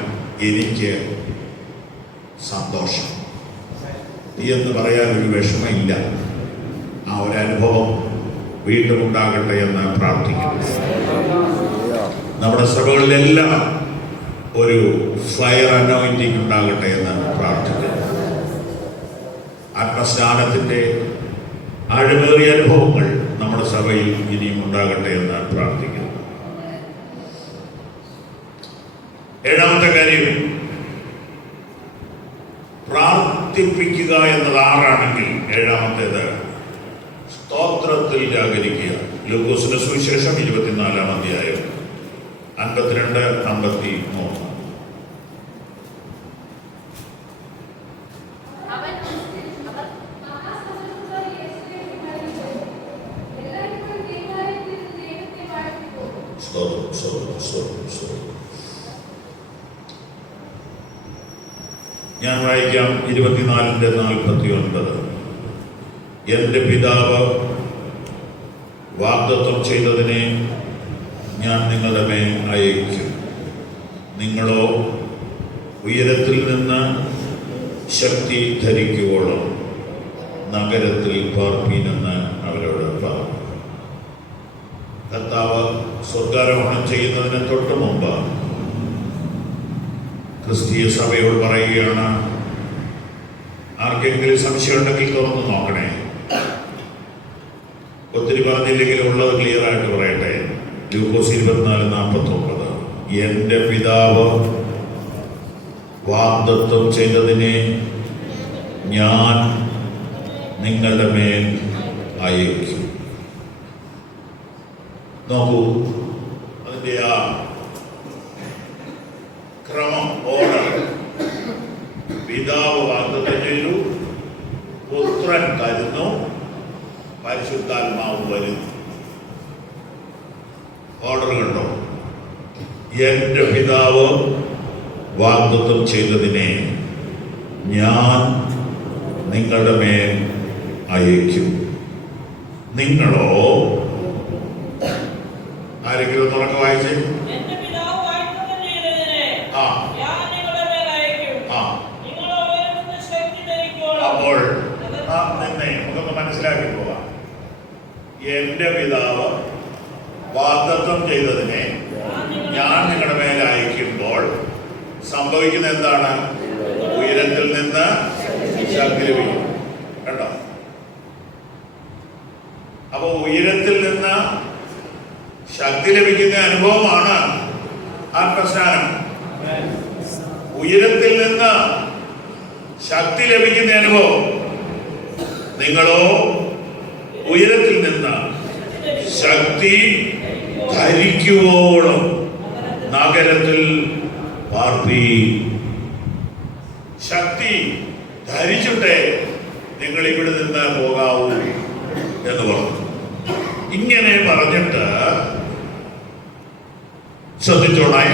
എനിക്ക് സന്തോഷം. തീയെന്ന് പറയാൻ ഒരു വിഷമമില്ല. ആ ഒരു അനുഭവം വീണ്ടും ഉണ്ടാകട്ടെ എന്ന് പ്രാർത്ഥിക്കുന്നു. നമ്മുടെ സഭകളിലെല്ലാം ഒരു ഫയർ അനോയിന്റിംഗ് ഉണ്ടാകട്ടെ എന്ന് പ്രാർത്ഥിക്കുന്നു. ആത്മസ്നാനത്തിൻ്റെ ആഴമേറിയ അനുഭവങ്ങൾ നമ്മുടെ സഭയിൽ ഇനിയും ഉണ്ടാകട്ടെ എന്ന് പ്രാർത്ഥിക്കുന്നു. 7ാമത്തെ കാര്യം, പ്രാർത്ഥിപ്പിക്കുക എന്നത് 6ആണെങ്കിൽ 7ാമത്തേത് സ്തോത്രത്തിൽ ജാഗരിക്കുക. ലൂക്കോസിന്റെ സുവിശേഷം 24-ാം അധ്യായം 52-53. ഞാൻ വായിക്കാം 24-49. എൻ്റെ പിതാവ് വാഗ്ദത്തം ചെയ്തതിനെ ഞാൻ നിങ്ങളുടെ മേൽ അയക്കും. നിങ്ങളോ ഉയരത്തിൽ നിന്ന് ശക്തി ധരിക്കുവോളം നഗരത്തിൽ പാർപ്പീനെന്ന് അവരോട് പറഞ്ഞു. കർത്താവ് സ്വർഗാരോഹണം ചെയ്യുന്നതിന് തൊട്ട് മുമ്പ് ക്രിസ്തീയ സഭയോട് പറയുകയാണ്, ആർക്കെങ്കിലും സംശയം ഉണ്ടെങ്കിൽ തുറന്നു നോക്കണേ. ഒത്തിരി പറഞ്ഞില്ലെങ്കിലും ഉള്ളത് ക്ലിയർ ആയിട്ട് പറയട്ടെ. ലൂക്കോസ് 24:49. എൻ്റെ പിതാവ് വാഗ്ദത്തം ചെയ്തതിനെ ഞാൻ നിങ്ങളുടെ മേൽ അയക്കും. നോക്കൂ, അതിൻ്റെ ആ ക്രമം, ഓർഡർ. പിതാവ് വാഗ്ദത്തം ചെയ്തു, പുത്രൻ തരുന്നു, പരിശുദ്ധാത്മാവ് വരുന്നു. ഓർഡർ കണ്ടോ? എൻ്റെ പിതാവ് വാഗ്ദത്തം ചെയ്തതിനെ ഞാൻ നിങ്ങളുടെ മേൽ അയക്കും. നിങ്ങളോ, ആരെങ്കിലും തുറക്ക വായിച്ചേ. അപ്പോൾ നമുക്കൊന്ന് മനസ്സിലാക്കി പോവാം. എൻ്റെ പിതാവ് വാഗ്ദത്തം ചെയ്തതിനെ ഞാൻ നിങ്ങളുടെ മേൽ അയക്കുമ്പോൾ സംഭവിക്കുന്ന എന്താണ്? ഉയരത്തിൽ നിന്ന് ശക്തി ലഭിക്കും. കേട്ടോ? അപ്പൊ ഉയരത്തിൽ നിന്ന് ശക്തി ലഭിക്കുന്ന അനുഭവമാണ് ആത്മസ്നാനം. ഉയരത്തിൽ നിന്ന് ശക്തി ലഭിക്കുന്ന അനുഭവം. നിങ്ങളോ ഉയരത്തിൽ നിന്ന് ശക്തി ധരിക്കുവോളം നഗരത്തിൽ പാർപ്പി. ശക്തി ധരിച്ചിട്ടേ നിങ്ങൾ ഇവിടെ നിന്ന് പോകാവൂ എന്ന് പറഞ്ഞു. ഇങ്ങനെ പറഞ്ഞിട്ട് ശ്രദ്ധിച്ചോണേ,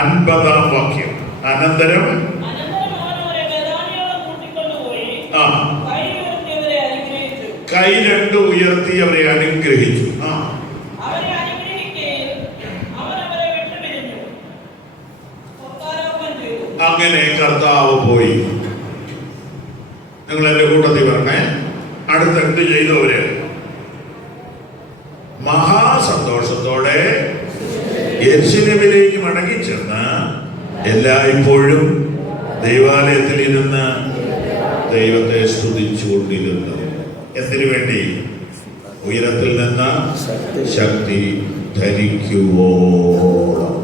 50-ാം വാക്യം. അനന്തരം കൈ രണ്ട് ഉയർത്തി അവരെ അനുഗ്രഹിച്ചു. അങ്ങനെ കർത്താവ് പോയി. നിങ്ങൾ എന്റെ കൂട്ടത്തിൽ പറഞ്ഞേ, അടുത്ത് എന്ത് ചെയ്തു അവര്? മഹാസന്തോഷത്തോടെ യെരൂശലേമിലേക്ക് മടങ്ങിച്ചെന്ന് എല്ലായ്പ്പോഴും ദൈവാലയത്തിൽ ഇരുന്ന് ദൈവത്തെ സ്തുതിച്ചുകൊണ്ടിരുന്നു. എന്തിനു വേണ്ടി? ഉയരത്തിൽ നിന്ന് ശക്തി ധരിക്കുവോളം.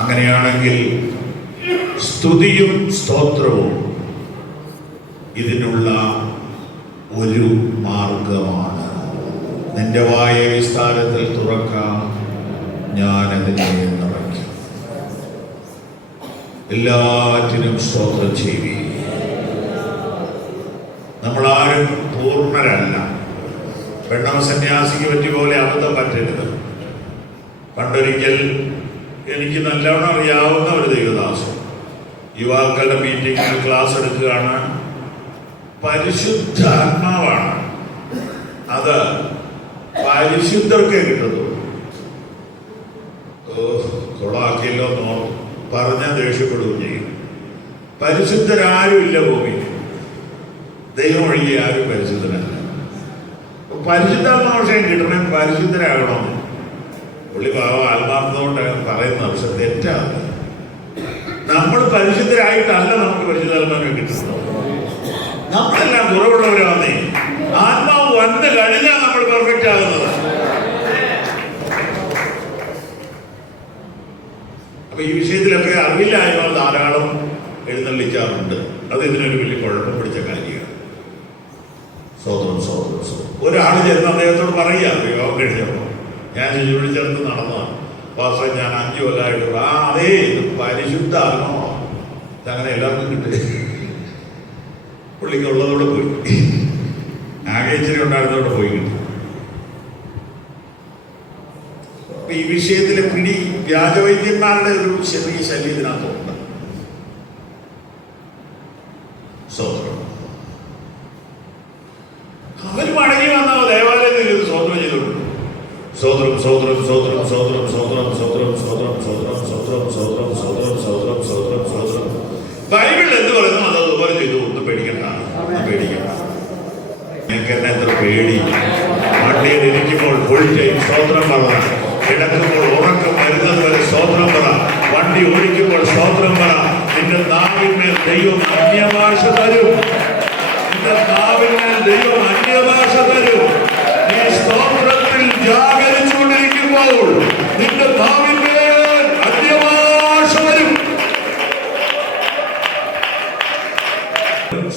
അങ്ങനെയാണെങ്കിൽ സ്തുതിയും സ്തോത്രവും ഇതിനുള്ള ഒരു മാർഗമാണ്. നിന്റെ വായ വിസ്താരത്തിൽ തുറക്കാം, ഞാൻ അതിനെ നിറയ്ക്കും. എല്ലാറ്റിനും സ്തോത്രം ചെയ്യുക. നമ്മളാരും പൂർണ്ണരല്ല. പെണ്ണമ സന്യാസിക്ക് പറ്റിയ പോലെ അബദ്ധം പറ്റരുത്. പണ്ടൊരിക്കൽ എനിക്ക് നല്ലവണ്ണം അറിയാവുന്ന ഒരു ദൈവദാസൻ യുവാക്കളുടെ മീറ്റിംഗിൽ ക്ലാസ് എടുക്കുകയാണ്. പരിശുദ്ധ ആത്മാവാണ്, അത് പരിശുദ്ധർക്കേ കിട്ടുന്നു. കൊളാക്കിയല്ലോ എന്നോ പറഞ്ഞാൽ ദേഷ്യപ്പെടുകയും ചെയ്യും. പരിശുദ്ധരാരും ഇല്ല ഭൂമിയിൽ, ദൈവം ഒഴികെ ആരും പരിശുദ്ധരല്ല. പരിശുദ്ധാത്മാവിഷയം കിട്ടണേ പരിശുദ്ധരാകണമെന്ന് പുള്ളി പാവം ആത്മാർത്ഥതോണ്ട് പറയുന്ന പക്ഷെ തെറ്റാണ്. നമ്മൾ പരിശുദ്ധരായിട്ടല്ല നമുക്ക് പരിശുദ്ധാത്മാവിനെ കിട്ടുന്നത്. നമ്മളെല്ലാം കുറവുള്ളവരാന്നേ. ആത്മാവ് വന്ന് കഴിഞ്ഞാൽ നമ്മൾ പെർഫെക്റ്റ് ആകുന്നത്. അപ്പൊ ഈ വിഷയത്തിലൊക്കെ അറിവില്ലായ്മ ധാരാളം എഴുന്നള്ളിക്കാറുണ്ട്. അത് ഇതിനൊരു വലിയ കുഴപ്പം പിടിച്ച കാര്യമാണ്. ഒരാൾ ചെന്ന് അദ്ദേഹത്തോട് പറയുക, യോഗം കഴിഞ്ഞപ്പോൾ ഞാൻ ഇവിടെ ചേർത്ത് നടന്നതാണ് പാസ്റ്റർ, ഞാൻ 5 കൊല്ലമായിട്ട് അതേ ഇത് പരിശുദ്ധ ആത്മാവാണ്, ഇതങ്ങനെ എല്ലാവർക്കും കിട്ടുക. പുള്ളിക്ക് ഉള്ളതോടെ പോയി, ആകെ ഇച്ചിരി ഉണ്ടായിരുന്നതോടെ പോയി കിട്ടി. അപ്പൊ ഈ വിഷയത്തിലെ പിടി വ്യാജവൈദ്യന്മാരുടെ ഒരു ചെറിയ ശല്യം ഇതിനകത്തുണ്ട്. സ്വതന്ത്രം അവർ മടങ്ങി വന്ന ദേവാലയത്തിൽ ഇത് സ്വതന്ത്രം ചെയ്തിട്ടുണ്ട്. സ്വതന്ത്രം സ്വതന്ത്രം സ്വതന്ത്രം സ്വതന്ത്രം സ്വതന്ത്രം സ്വതന്ത്രം സ്വതന്ത്രം സ്വതന്ത്രം സ്വതന്ത്രം സ്വതന്ത്രം സ്വതന്ത്രം സ്വതന്ത്രം സ്വതന്ത്രം സ്വതന്ത്രം. ബൈബിൾ എന്ത് പറയുന്നു അത് അതുപോലെ ചെയ്തു. ഒന്നും പേടിക്കണ്ട, പേടിക്കണ്ട. നിങ്ങൾക്ക് എന്നെ എത്ര പേടി. വണ്ടിയിൽ ഇരിക്കുമ്പോൾ ഫുൾ ടൈം സ്തോത്രം പറ, കിടക്കുമ്പോൾ ഉറക്കം വരുന്നത് വരെ സ്തോത്രം പറ, വണ്ടി ഓടിക്കുമ്പോൾ സ്തോത്രം പറ. നിന്റെ നാവിന്മേൽ ദൈവം അന്യഭാഷ തരും. നിന്റെ നാവിന്മേൽ ദൈവം അന്യഭാഷ തരും. നീ സ്തോത്രത്തിൽ ജാഗരിച്ചുകൊണ്ടിരിക്കുമ്പോൾ നിന്റെ നാവിന്മേൽ അന്യഭാഷ വരും.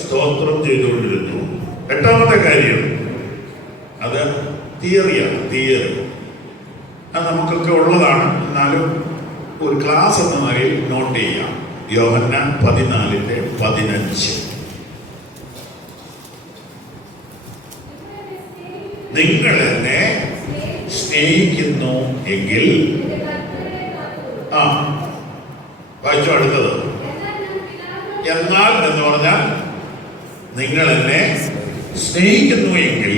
സ്തോത്രം ചെയ്തുകൊണ്ടിരുന്നു. 8ാമത്തെ കാര്യം അത് തിയറിയാണ്. തിയറി അത് നമുക്കൊക്കെ ഉള്ളതാണ്, എന്നാലും ഒരു ക്ലാസ് എന്ന നിലയിൽ നോട്ട് ചെയ്യാം. യോഹന്നാൻ 14:15. നിങ്ങൾ എന്നെ സ്നേഹിക്കുന്നു എങ്കിൽ വായിച്ചു അടുത്തത്. എന്നാൽ എന്ന് പറഞ്ഞാൽ നിങ്ങൾ എന്നെ സ്നേഹിക്കുന്നു എങ്കിൽ,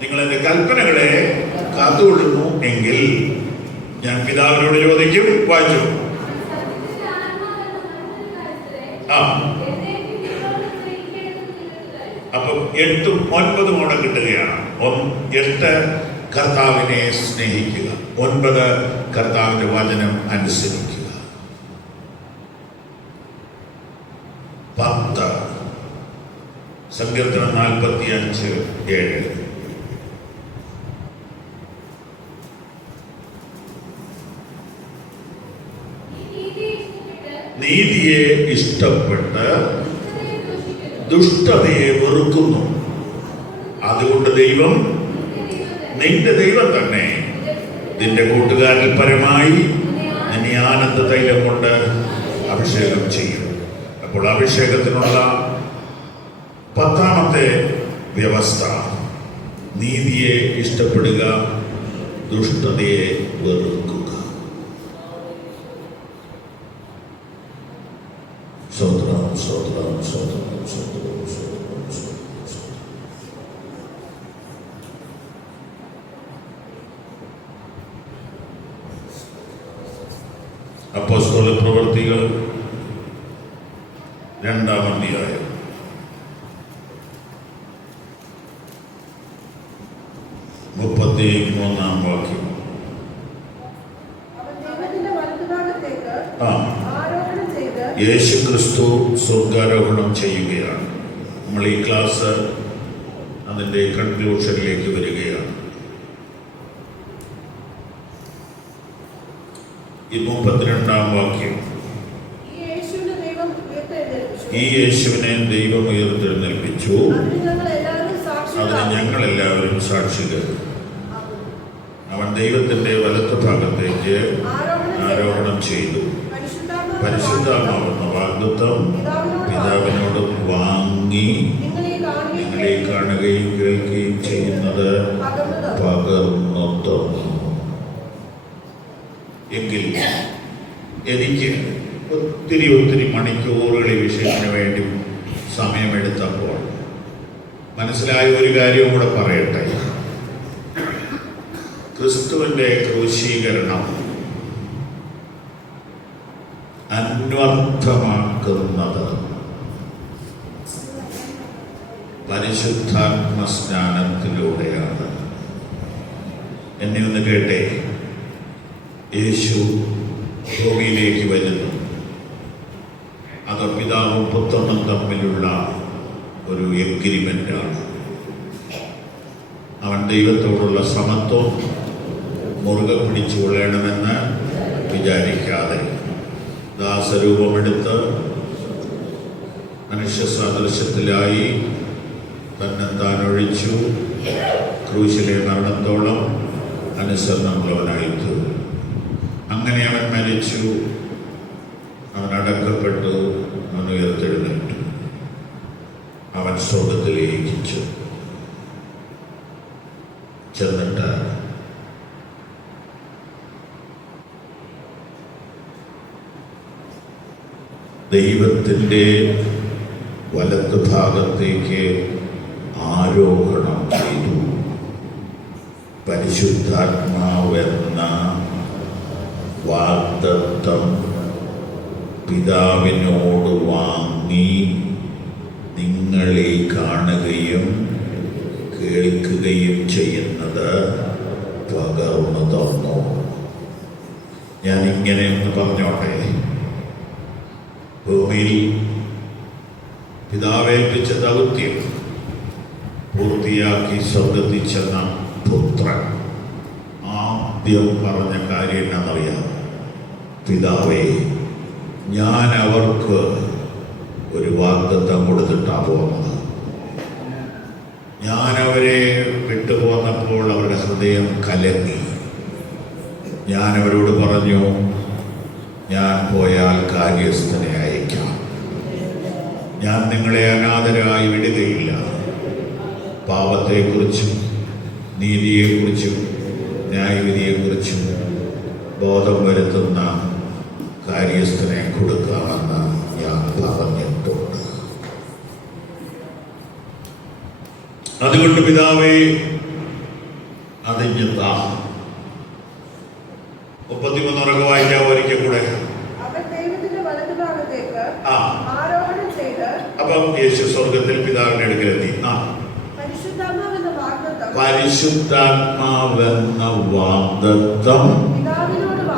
നിങ്ങൾ എന്റെ കൽപ്പനകളെ കാത്തുകൊള്ളുന്നു എങ്കിൽ ഞാൻ പിതാവിനോട് ചോദിക്കും. വായിച്ചു. അപ്പൊ 8ഉം 9ഉം കൂടെ കിട്ടുകയാണ്. 8 കർത്താവിനെ സ്നേഹിക്കുക, 9 കർത്താവിന്റെ വചനം അനുസരിക്കുക, 10 സങ്കീർത്തനം 45:7. നീതിയെ ഇഷ്ടപ്പെട്ട് ദുഷ്ടതയെ വെറുക്കുന്നു. അതുകൊണ്ട് ദൈവം, നിന്റെ ദൈവം തന്നെ നിന്റെ കൂട്ടുകാരിൽ പരമായി നിന്നെ ആനന്ദ തൈലം കൊണ്ട് അഭിഷേകം ചെയ്യും. അപ്പോൾ അഭിഷേകത്തിനുള്ള 10ാമത്തെ വ്യവസ്ഥ, നീതിയെ ഇഷ്ടപ്പെടുക, ദുഷ്ടതയെ വെറുക്കുക. സ്വതന്ത്രം സ്വതന്ത്രം സ്വതന്ത്രം സ്വതന്ത്രം സ്വതന്ത്രം. അപ്പോസ്തല പ്രവൃത്തികൾ 2-ാം അധ്യായം 33 വാക്യം. അവൻ ദൈവത്തിന്റെ വലതുഭാഗത്തേക്ക് ആ, ആരോഹണം ചെയ്ത് യേശു ക്രിസ്തു സ്വർഗാരോഹണം ചെയ്യുകയാണ്. നമ്മൾ ഈ ക്ലാസ് അതിൻ്റെ കൺക്ലൂഷനിലേക്ക് വരികയാണ്. ഈ 32 വാക്യം. ഈ യേശുവിനെ ദൈവം ഉയർത്തെഴുന്നേൽപ്പിച്ചു, അതിന് ഞങ്ങളെല്ലാവരും സാക്ഷികൾ. അവൻ ദൈവത്തിന്റെ വലത്ത് ഭാഗത്തേക്ക് ആരോഹണം ചെയ്തു. പരിശുദ്ധമാവുന്ന വാഗ്ദത്തം പിതാവിനോട് വാങ്ങി നിങ്ങളെ കാണുകയും കേൾക്കുകയും ചെയ്യുന്നത് പകർന്നു തന്നു. എങ്കിൽ എനിക്ക് ഒത്തിരി മണിക്കൂറുകൾ ഈ വിഷയത്തിന് വേണ്ടി സമയമെടുത്തപ്പോൾ മനസ്സിലായ ഒരു കാര്യവും കൂടെ പറയട്ടെ. ക്രിസ്തുവിൻ്റെ ക്രൂശീകരണം അന്വർത്ഥമാക്കുന്നത് പരിശുദ്ധാത്മ സ്നാനത്തിലൂടെയാണ്. എന്നെ ഒന്ന് കേട്ടെ. യേശു ഭൂമിയിലേക്ക് വരുന്നു. അത് പിതാവും പുത്രനും തമ്മിലുള്ള ഒരു എഗ്രിമെൻ്റാണ്. അവൻ ദൈവത്തോടുള്ള സമത്വം മുറുകെ പിടിച്ചു കൊള്ളണമെന്ന് വിചാരിക്കാതെ ദാസരൂപമെടുത്ത് മനുഷ്യ സാദൃശ്യത്തിലായി തന്നെത്താൻ ഒഴിച്ചു. ക്രൂശിലെ മരണത്തോളം അനുസരണമുള്ളവനായി തീർന്നു. അങ്ങനെ അവൻ മരിച്ചു, അവൻ അടക്കപ്പെട്ടു, അവൻ ഉയർത്തെഴുന്നേറ്റു, അവൻ സ്വർഗത്തിലേക്ക് ചെന്നിട്ട് ദൈവത്തിൻ്റെ വലത്ത് ഭാഗത്തേക്ക് ആരോഹണം ചെയ്തു. പരിശുദ്ധാത്മാവെന്ന വാഗ്ദത്തം പിതാവിനോട് വാങ്ങി നിങ്ങളെ കാണുകയും കേൾക്കുകയും ചെയ്യുന്നത് പകർന്നു തന്നു. ഞാനിങ്ങനെ ഒന്ന് പറഞ്ഞോട്ടെ. ഭൂമിയിൽ പിതാവേൽപ്പിച്ച ദൗത്യം പൂർത്തിയാക്കി സ്വർഗത്തിൽ ചെന്ന പുത്രൻ ആദ്യം പറഞ്ഞ കാര്യം എന്നാണെന്നറിയാം. പിതാവേ, ഞാൻ അവർക്ക് ഒരു വാഗ്ദത്തം കൊടുത്തിട്ടാണ് പോകുന്നത്. ഞാൻ അവരെ വിട്ടുപോന്നപ്പോൾ അവരുടെ ഹൃദയം കലങ്ങി. ഞാൻ അവരോട് പറഞ്ഞു, ഞാൻ പോയാൽ കാര്യസ്ഥനെ അയക്കാം. ഞാൻ നിങ്ങളെ അനാഥരായി വിടുകയില്ല. പാപത്തെക്കുറിച്ചും നീതിയെക്കുറിച്ചും ന്യായവിധിയെക്കുറിച്ചും ബോധം വരുത്തുന്ന കാര്യസ്ഥനെ കൊടുക്കാമെന്ന് ഞാൻ പറഞ്ഞിട്ടുണ്ട്. അതുകൊണ്ട് പിതാവേ, അതിഞ്ഞ് താ. 33 വായിക്കാം ഒരിക്കൽ കൂടെ. അപ്പം യേശു സ്വർഗത്തിൽ പിതാവിന്റെ അടുക്കലെത്തി. പരിശുദ്ധാത്മാവെന്ന വാഗ്ദത്തം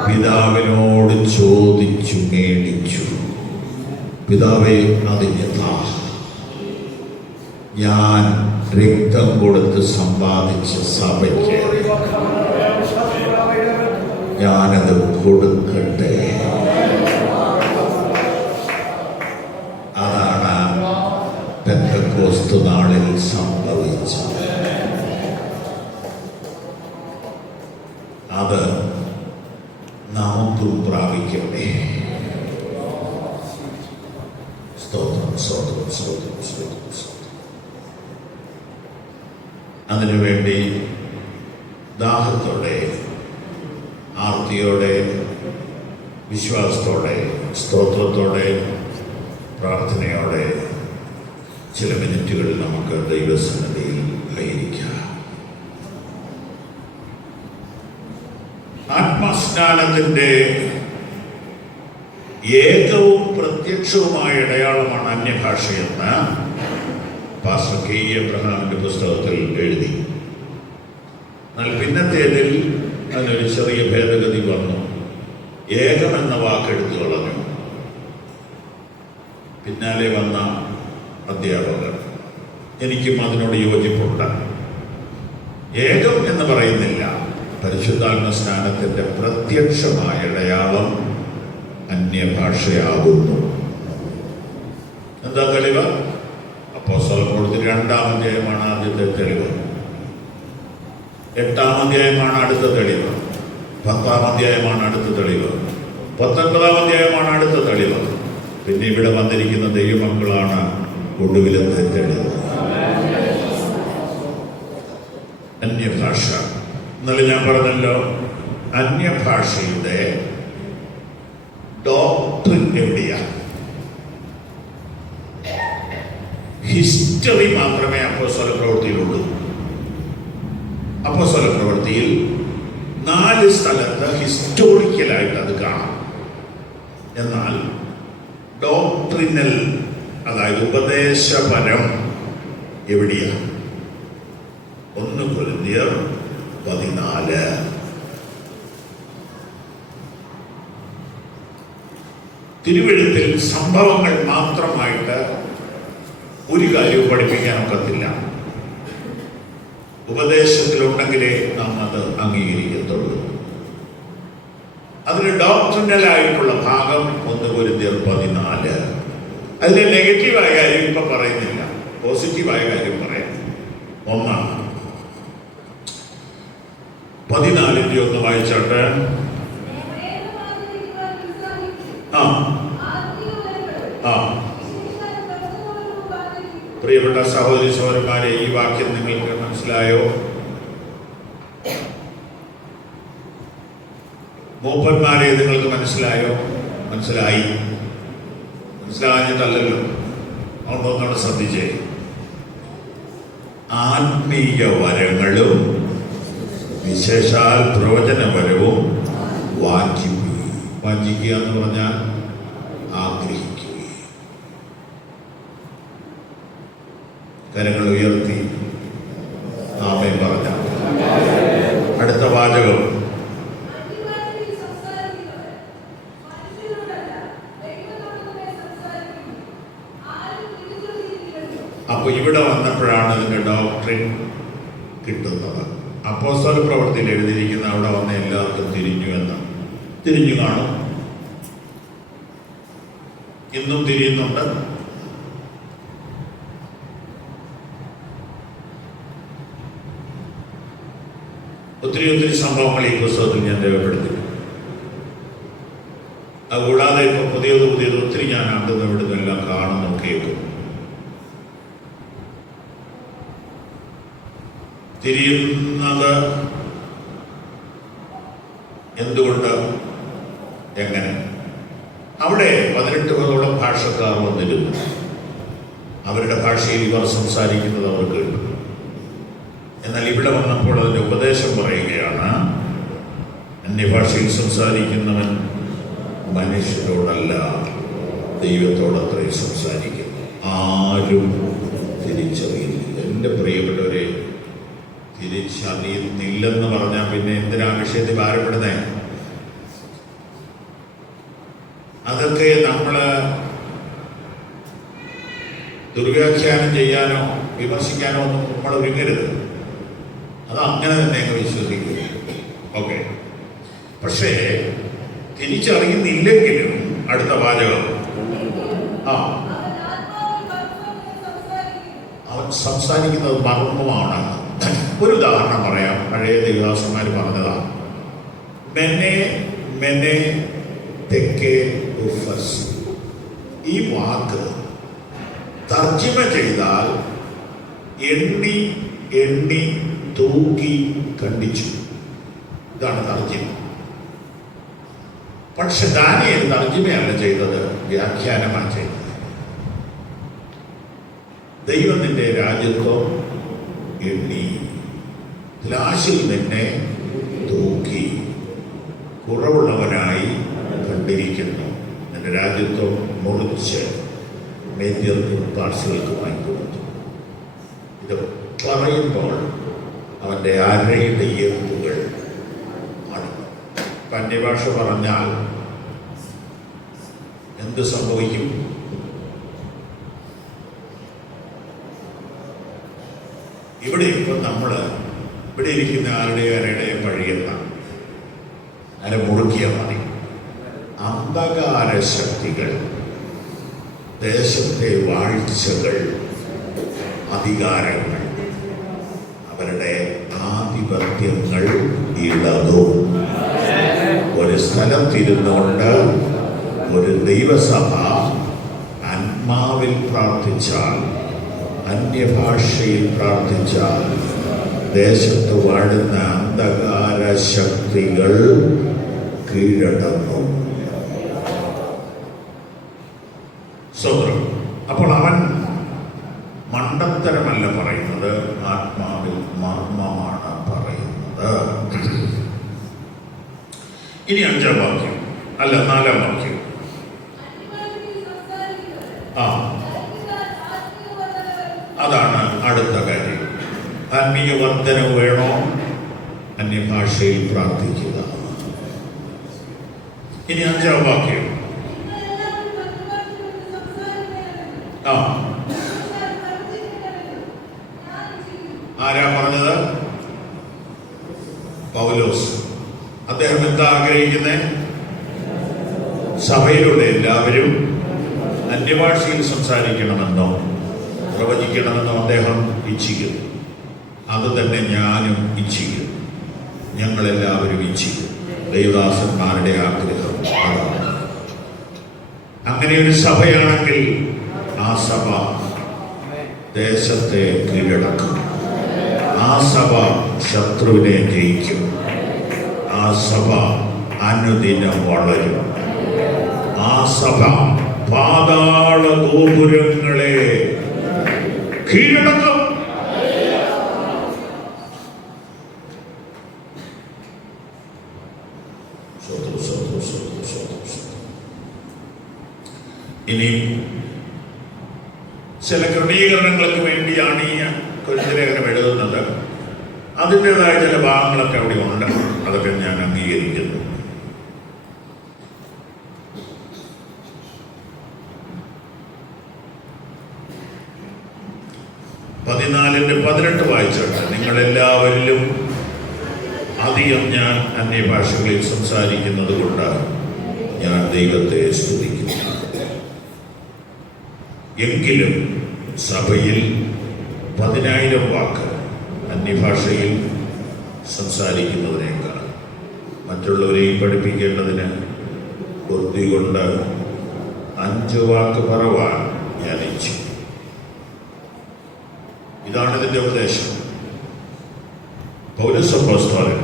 പിതാവിനോട് ചോദിച്ചു മേടിച്ചു. പിതാവേ, അതിന് താ. ഞാൻ രക്തം കൊടുത്ത് സമ്പാദിച്ച സഭയ്ക്ക് ഞാനത് കൊടുക്കട്ടെ. അതാണ് പെന്തക്കോസ്ത് നാളിൽ സംഭവിച്ചത്. അത് നമുക്കും പ്രാപിക്കട്ടെ. സ്തോത്രം, സ്തോത്രം, സ്തോത്രം, സ്തോത്രം, സ്തോത്രം. അതിനുവേണ്ടി ദാഹത്തോടെ, ആർത്തിയോടെ, വിശ്വാസത്തോടെ, സ്തോത്രത്തോടെ, പ്രാർത്ഥനയോടെ ചില മിനിറ്റുകളിൽ നമുക്ക് ദൈവസന്നിധിയിൽ ആയിരിക്കാം. ആത്മസ്നാനത്തിൻ്റെ ഏകവും പ്രത്യക്ഷവുമായ അടയാളമാണ് അന്യഭാഷയെന്ന് പാസ്റ്റർ കെ. എബ്രഹാമിന്റെ പുസ്തകത്തിൽ എഴുതി. എന്നാൽ പിന്നത്തേതിൽ അതിനൊരു ചെറിയ ഭേദഗതി വന്നു. ഏകം എന്ന വാക്കെടുത്തു കളഞ്ഞു. പിന്നാലെ വന്ന അധ്യാപകർ, എനിക്കും അതിനോട് യോജിപ്പുണ്ട്. ഏകം എന്ന് പറയുന്നില്ല, പരിശുദ്ധാത്മ സ്നാനത്തിന്റെ പ്രത്യക്ഷമായ അടയാളം അന്യഭാഷയാകുന്നു. എന്താ തെളിവ്? അപ്പോസ്തലപ്രവൃത്തി 2-ാം അധ്യായമാണ് ആദ്യത്തെ തെളിവ്. 8-ാം അധ്യായമാണ് അടുത്ത തെളിവ്. 10-ാം അധ്യായമാണ് അടുത്ത തെളിവ്. 19-ാം അധ്യായമാണ് അടുത്ത തെളിവ്. പിന്നെ ഇവിടെ വന്നിരിക്കുന്ന ദൈവമക്കളാണ് ഒടുവിലത്തെ തെളിവ്. അന്യഭാഷ. ഇന്നലെ ഞാൻ പറഞ്ഞല്ലോ, അന്യഭാഷയുടെ ഡോക്ട്രിൻ എവിടെയാ? ഹിസ്റ്ററി മാത്രമേ അപ്പോസ്തലപ്രവൃത്തിയിലുള്ളൂ. അപ്പോസ്തലപ്രവൃത്തിയിൽ 4 സ്ഥലത്ത് ഹിസ്റ്റോറിക്കലായിട്ട് അത് കാണാം. എന്നാൽ ഡോക്ട്രിനൽ, അതായത് ഉപദേശപരം എവിടെയാ? 1 കൊരിന്ത്യർ 14. തിരുവെഴുത്തിൽ സംഭവങ്ങൾ മാത്രമായിട്ട് ഒരു കാര്യവും പഠിപ്പിക്കാൻ ഒക്കത്തില്ല. ഉപദേശത്തിലുണ്ടെങ്കിലേ നാം അത് അംഗീകരിക്കത്തുള്ളൂ. അതിന് ഡോക്ട്രിനലായിട്ടുള്ള ഭാഗം 1 കൊരിന്ത്യർ 14. അതിന്റെ നെഗറ്റീവായ കാര്യം ഇപ്പൊ പറയുന്നില്ല, പോസിറ്റീവായ കാര്യം പറയാം. 1 14 ഒന്ന് വായിച്ചോട്ടെ. ആ ആ പ്രിയപ്പെട്ട സഹോദരി സഹോദരന്മാരെ, ഈ വാക്യം നിങ്ങൾക്ക് മനസ്സിലായോ? മൂപ്പന്മാരെ നിങ്ങൾക്ക് മനസ്സിലായോ? മനസ്സിലായി. മനസ്സിലാഞ്ഞിട്ടല്ലല്ലോ. അതുകൊണ്ടൊന്നാണ് ശ്രദ്ധിച്ചേ. ആത്മീയ വരങ്ങളും വിശേഷാൽ പ്രവചനപരവും വാഞ്ചിക്കുക എന്ന് പറഞ്ഞാൽ ആഗ്രഹിക്കുക. കരങ്ങൾ ഉയർത്തി ആമേൻ പറഞ്ഞ അടുത്ത വാചകം. അപ്പൊ ഇവിടെ വന്നപ്പോഴാണ് ഇതിന്റെ ഡോക്ട്രിൻ കിട്ടുന്നത്. അപ്പോസ്തലപ്രവൃത്തിയിൽ എഴുതിയിരിക്കുന്ന അവിടെ വന്ന എല്ലാവർക്കും തിരിഞ്ഞു കാണും. ഇന്നും തിരിയുന്നുണ്ട്. ഒത്തിരി സംഭവങ്ങൾ ഈ പുസ്തകത്തിൽ ഞാൻ രേഖപ്പെടുത്തിയിട്ടുണ്ട്. അതുകൂടാതെ ഇപ്പൊ പുതിയത് ഒത്തിരി ഞാൻ അവിടുന്ന് ഇവിടുന്ന് എല്ലാം കാണുന്നു, കേൾക്കുന്നു. തിരിയുന്നത് എന്തുകൊണ്ട്, എങ്ങനെ? അവിടെ 18 ഭാഷക്കാർ വന്നിരുന്നു. അവരുടെ ഭാഷയിൽ ഇവർ സംസാരിക്കുന്നത് അവർ കേട്ടു. എന്നാൽ ഇവിടെ വന്നപ്പോൾ അതിൻ്റെ ഉപദേശം പറയുകയാണ്, അന്യഭാഷയിൽ സംസാരിക്കുന്നവൻ മനുഷ്യരോടല്ല ദൈവത്തോടത്രേ സംസാരിക്കുന്നു. ആരും തിരിച്ചറിയുന്നില്ല. എൻ്റെ പ്രിയപ്പെട്ടവരെ, തിരിച്ചറിയുന്നില്ലെന്ന് പറഞ്ഞാൽ പിന്നെ എന്തിനാ വിഷയത്തിൽ ഭാരപ്പെടുന്നേ? അതൊക്കെ നമ്മള് ദുർവ്യാഖ്യാനം ചെയ്യാനോ വിമർശിക്കാനോ ഒന്നും നമ്മൾ ഒരുങ്ങരുത്. അത് അങ്ങനെ തന്നെ അങ്ങ് വിശ്വസിക്കുക. ഓക്കെ. പക്ഷേ തിരിച്ചറിയുന്നില്ലെങ്കിലും അടുത്ത വാചകം, അവൻ സംസാരിക്കുന്നത് മർമ്മമാണ്. ഒരു ഉദാഹരണം പറയാം. പഴയ ദേവദാസന്മാർ പറഞ്ഞതാണ്. മെനെ തെക്കേ ഉഫസ്. ഈ വാക്ക് തർജ്ജിമ ചെയ്താൽ എണ്ണി എണ്ണി തൂക്കി കണ്ടിച്ചു. ഇതാണ് തർജ്ജിമ. പക്ഷെ ദാനിയേൽ തർജ്ജിമയല്ല ചെയ്തത്, വ്യാഖ്യാനമാണ് ചെയ്തത്. ദൈവം നിന്റെ രാജ്യത്വം എണ്ണി, ലാശിൽ നിന്നെ തൂക്കി, കുറവുള്ളവനായി കണ്ടിരിക്കുന്നു. നിന്റെ രാജ്യത്വം മുറിച്ച് മേദ്യർക്കും പാർസികൾക്ക് വാങ്ങിക്കൊടുത്തു. ഇത് പറയുമ്പോൾ അവൻ്റെ അരയുടെ എല്ലുകൾ ആണ്. അന്യഭാഷ പറഞ്ഞാൽ എന്ത് സംഭവിക്കും? ഇവിടെ ഇപ്പം ഇവിടെ ഇരിക്കുന്ന ആരുടെ പഴിയെന്ന അര മുറുക്കിയ മതി. അന്ധകാര ശക്തികൾ, ദേശത്തെ വാഴ്ചകൾ, അധികാരങ്ങൾ, അവരുടെ ആധിപത്യങ്ങൾ ഇളകും. ഒരു സ്ഥലത്തിരുന്നുകൊണ്ട് ഒരു ദൈവസഭ ആത്മാവിൽ പ്രാർത്ഥിച്ചാൽ, അന്യഭാഷയിൽ പ്രാർത്ഥിച്ചാൽ, ദേശത്ത് വാഴുന്ന അന്ധകാര ശക്തികൾ കീഴടങ്ങും. സ്വതന്ത്രം. അപ്പോൾ അവൻ മണ്ടത്തരമല്ല പറയുന്നത്, ആത്മാവിൽ മർമ്മമാണ് പറയുന്നത്. ഇനി 5-ാം വാക്യം, അല്ല 4-ാം വാക്യം. അതാണ് അടുത്ത കാര്യം. ആത്മീയ വർദ്ധനം വേണോ? അന്യഭാഷയിൽ പ്രാർത്ഥിക്കുക. ഇനി 5-ാം വാക്യം. ആരാ പറഞ്ഞത്? പൗലോസ്. അദ്ദേഹം എന്താ ആഗ്രഹിക്കുന്നത്? സഭയിലുള്ള എല്ലാവരും അന്യഭാഷയിൽ സംസാരിക്കണമെന്നോ പ്രവചിക്കണമെന്നോ അദ്ദേഹം ഇച്ഛിക്കുന്നു. അത് തന്നെ ഞാനും ഇച്ഛിക്കുന്നു, ഞങ്ങളെല്ലാവരും ഇച്ഛിക്കുന്നു. ദൈവദാസന്മാരുടെ ആഗ്രഹം അതാണ്. അങ്ങനെ ഒരു സഭയാണെങ്കിൽ ആ സഭ ദേശത്തെ കീഴടക്കും. ആ സഭ ശത്രുവിനെ ജയിക്കും. ആ സഭ അനുദിനം വളരും. ആ സഭ പാതാള ഗോപുരങ്ങളെ കീഴടക്കും. ഇനി ചില ക്രമീകരണങ്ങൾക്ക് വേണ്ടിയാണ് ഈ കൊരിന്ത്യലേഖനം എഴുതുന്നത്. അതിൻ്റെതായ ചില ഭാഗങ്ങളൊക്കെ അവിടെ ഉണ്ട്. അതൊക്കെ ഞാൻ അംഗീകരിക്കുന്നു. പതിനാലിന്റെ 18 വായിച്ചോട്ടെ. നിങ്ങളെല്ലാവരിലും അധികം ഞാൻ അന്യഭാഷകളിൽ സംസാരിക്കുന്നത് കൊണ്ട് ഞാൻ ദൈവത്തെ സ്തുതിക്കുന്നു. എങ്കിലും സഭയിൽ 10,000 വാക്ക് അന്യഭാഷയിൽ സംസാരിക്കുന്നതിനേക്കാൾ മറ്റുള്ളവരെയും പഠിപ്പിക്കേണ്ടതിന് ബുദ്ധി കൊണ്ട് 5 വാക്ക് പറവാൻ ഞാൻ ഇച്ഛിച്ചു. ഇതാണ് ഇതിൻ്റെ ഉപദേശം. പൗലോസ് അപ്പോസ്തലൻ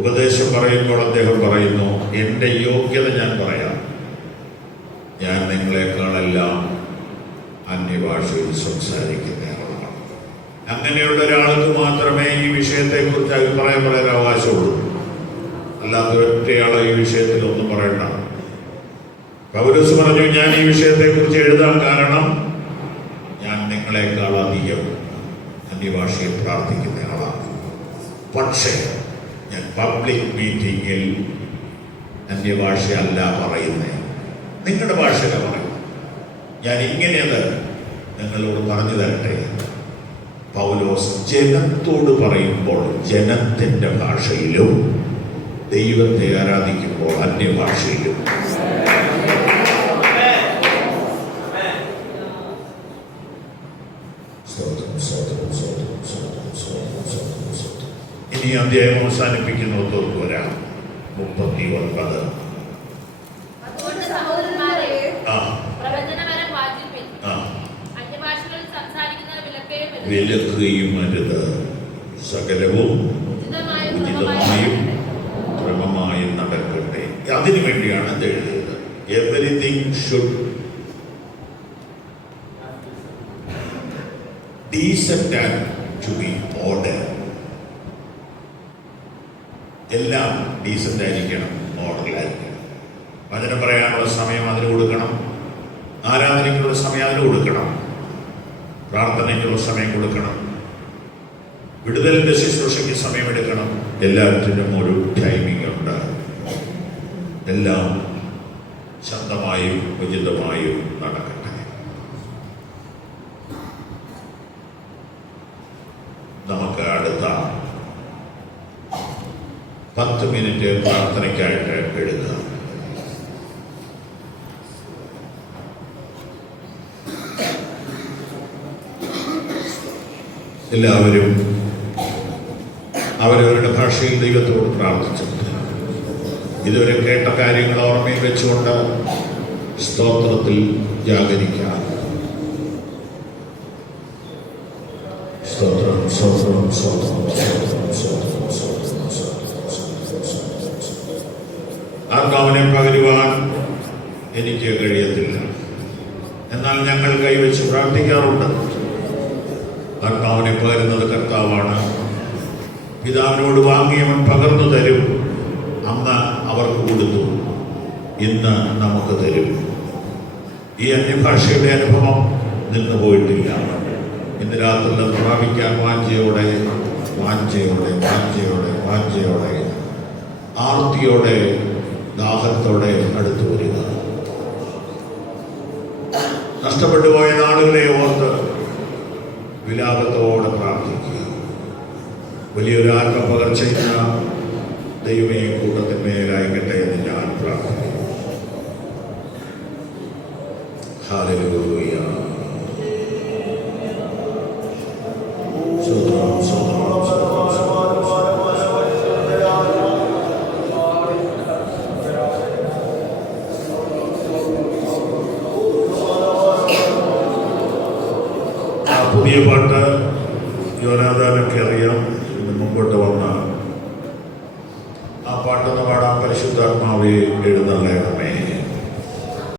ഉപദേശം പറയുമ്പോൾ അദ്ദേഹം പറയുന്നു, എൻ്റെ യോഗ്യത ഞാൻ പറയാം, ഞാൻ നിങ്ങളെക്കാളെല്ലാം അന്യഭാഷയിൽ സംസാരിക്കുന്ന ആളാണ്. അങ്ങനെയുള്ള ഒരാൾക്ക് മാത്രമേ ഈ വിഷയത്തെക്കുറിച്ച് അഭിപ്രായം പറയാൻ അവകാശമുള്ളൂ. അല്ലാത്ത ഒറ്റയാളെ ഈ വിഷയത്തിൽ ഒന്നും പറയണ്ട. പൗലോസ് പറഞ്ഞു, ഞാൻ ഈ വിഷയത്തെക്കുറിച്ച് എഴുതാൻ കാരണം ഞാൻ നിങ്ങളെക്കാൾ അധികം അന്യഭാഷയിൽ പ്രാർത്ഥിക്കുന്ന ആളാണ്. പക്ഷേ ഞാൻ പബ്ലിക് മീറ്റിങ്ങിൽ അന്യഭാഷയല്ല പറയുന്നത്, നിങ്ങളുടെ ഭാഷയിലാണ് പറയുന്നത്. ഞാൻ ഇങ്ങനെയത് നിങ്ങളോട് പറഞ്ഞു തരട്ടെ. പൗലോസ് ജനത്തോട് പറയുമ്പോൾ ജനത്തിൻ്റെ ഭാഷയിലും, ദൈവത്തെ ആരാധിക്കുമ്പോൾ അന്യഭാഷയിലും. ഇനി അധ്യായം അവസാനിപ്പിക്കുന്നത് വരാം. 39. അതുകൊണ്ട് സഹോദരന്മാരെ, പ്രവചനവരം വാഞ്ചിപ്പിൻ. അന്യഭാഷകളിൽ സംസാരിക്കുന്നവർ വിലക്കുകയും അരുത്. സകലവും ഉചിതമായും ക്രമമായും നടക്കട്ടെ. അതിനു വേണ്ടിയാണ് ഇത് എഴുതിയത്. Everything should decent and to be order. എല്ലാം ഡീസൻ്റ് ആയിരിക്കണം, ഓർഡറിലായിരിക്കണം. വചനം പറയാനുള്ള സമയം അതിന് കൊടുക്കണം, ആരാധനയ്ക്കുള്ള സമയം അതിന് കൊടുക്കണം, പ്രാർത്ഥനയ്ക്കുള്ള സമയം കൊടുക്കണം. വിടുതലിന്റെ ശുശ്രൂഷയ്ക്ക് സമയമെടുക്കണം. എല്ലാറ്റിനും ഒരു ടൈമിംഗ് ഉണ്ട്. എല്ലാം ശാന്തമായും ഉചിതമായും നടക്കട്ടെ. നമുക്ക് അടുത്ത 10 മിനിറ്റ് പ്രാർത്ഥനയ്ക്കായിട്ട് എടുക്കുക. എല്ലാവരും അവരവരുടെ ഭാഷയിൽ ദൈവത്തോട് പ്രാർത്ഥിച്ചിട്ട് ഇതുവരെ കേട്ട കാര്യങ്ങൾ ഓർമ്മയിൽ വെച്ചുകൊണ്ട് സ്തോത്രത്തിൽ ജാഗരിക്കാം. സ്തോത്രം സ്തോത്രം സ്തോത്രം സ്തോത്രം സ്തോത്രം ആത്മാവിനെ പകരുവാൻ എനിക്ക് കഴിയത്തില്ല. എന്നാൽ ഞങ്ങൾ കൈവച്ച് പ്രാർത്ഥിക്കാറുണ്ട്. ആത്മാവിനെ പകരുന്നത് കർത്താവാണ്. പിതാവിനോട് വാങ്ങിയവൻ പകർന്നു തരും. അന്ന് അവർക്ക് കൊടുത്തു, ഇന്ന് നമുക്ക് തരും. ഈ അന്യഭാഷയുടെ അനുഭവം നിന്ന് പോയിട്ടില്ല. ഇന്ന് രാത്രി അത് പ്രാപിക്കാൻ വാഞ്ചയോടെ വാഞ്ചയോടെ വാഞ്ചയോടെ വാഞ്ചയോടെ ആർത്തിയോടെ ദാഹത്തോടെ അടുത്തു വരിക. നഷ്ടപ്പെട്ടു പോയ നാളുകളെ ഓർത്ത് വിലാപത്തോടെ പ്രാർത്ഥിക്കുക. വലിയൊരു ആത്മപകർച്ചയില്ല ദൈവമേ കൂട്ടത്തിന്മേലായിക്കട്ടെ എന്ന് ഞാൻ പ്രാർത്ഥിക്കുന്നു. ഹല്ലേലൂയ. സ്തോത്രം സ്തോത്രം പുതിയ പാട്ട് യോനാദാനൊക്കെ അറിയാം. ഇന്ന് മുമ്പോട്ട് വന്ന ആ പാട്ടൊന്ന് പാടാൻ പരിശുദ്ധാത്മാവെ എഴുന്നള്ളേണം.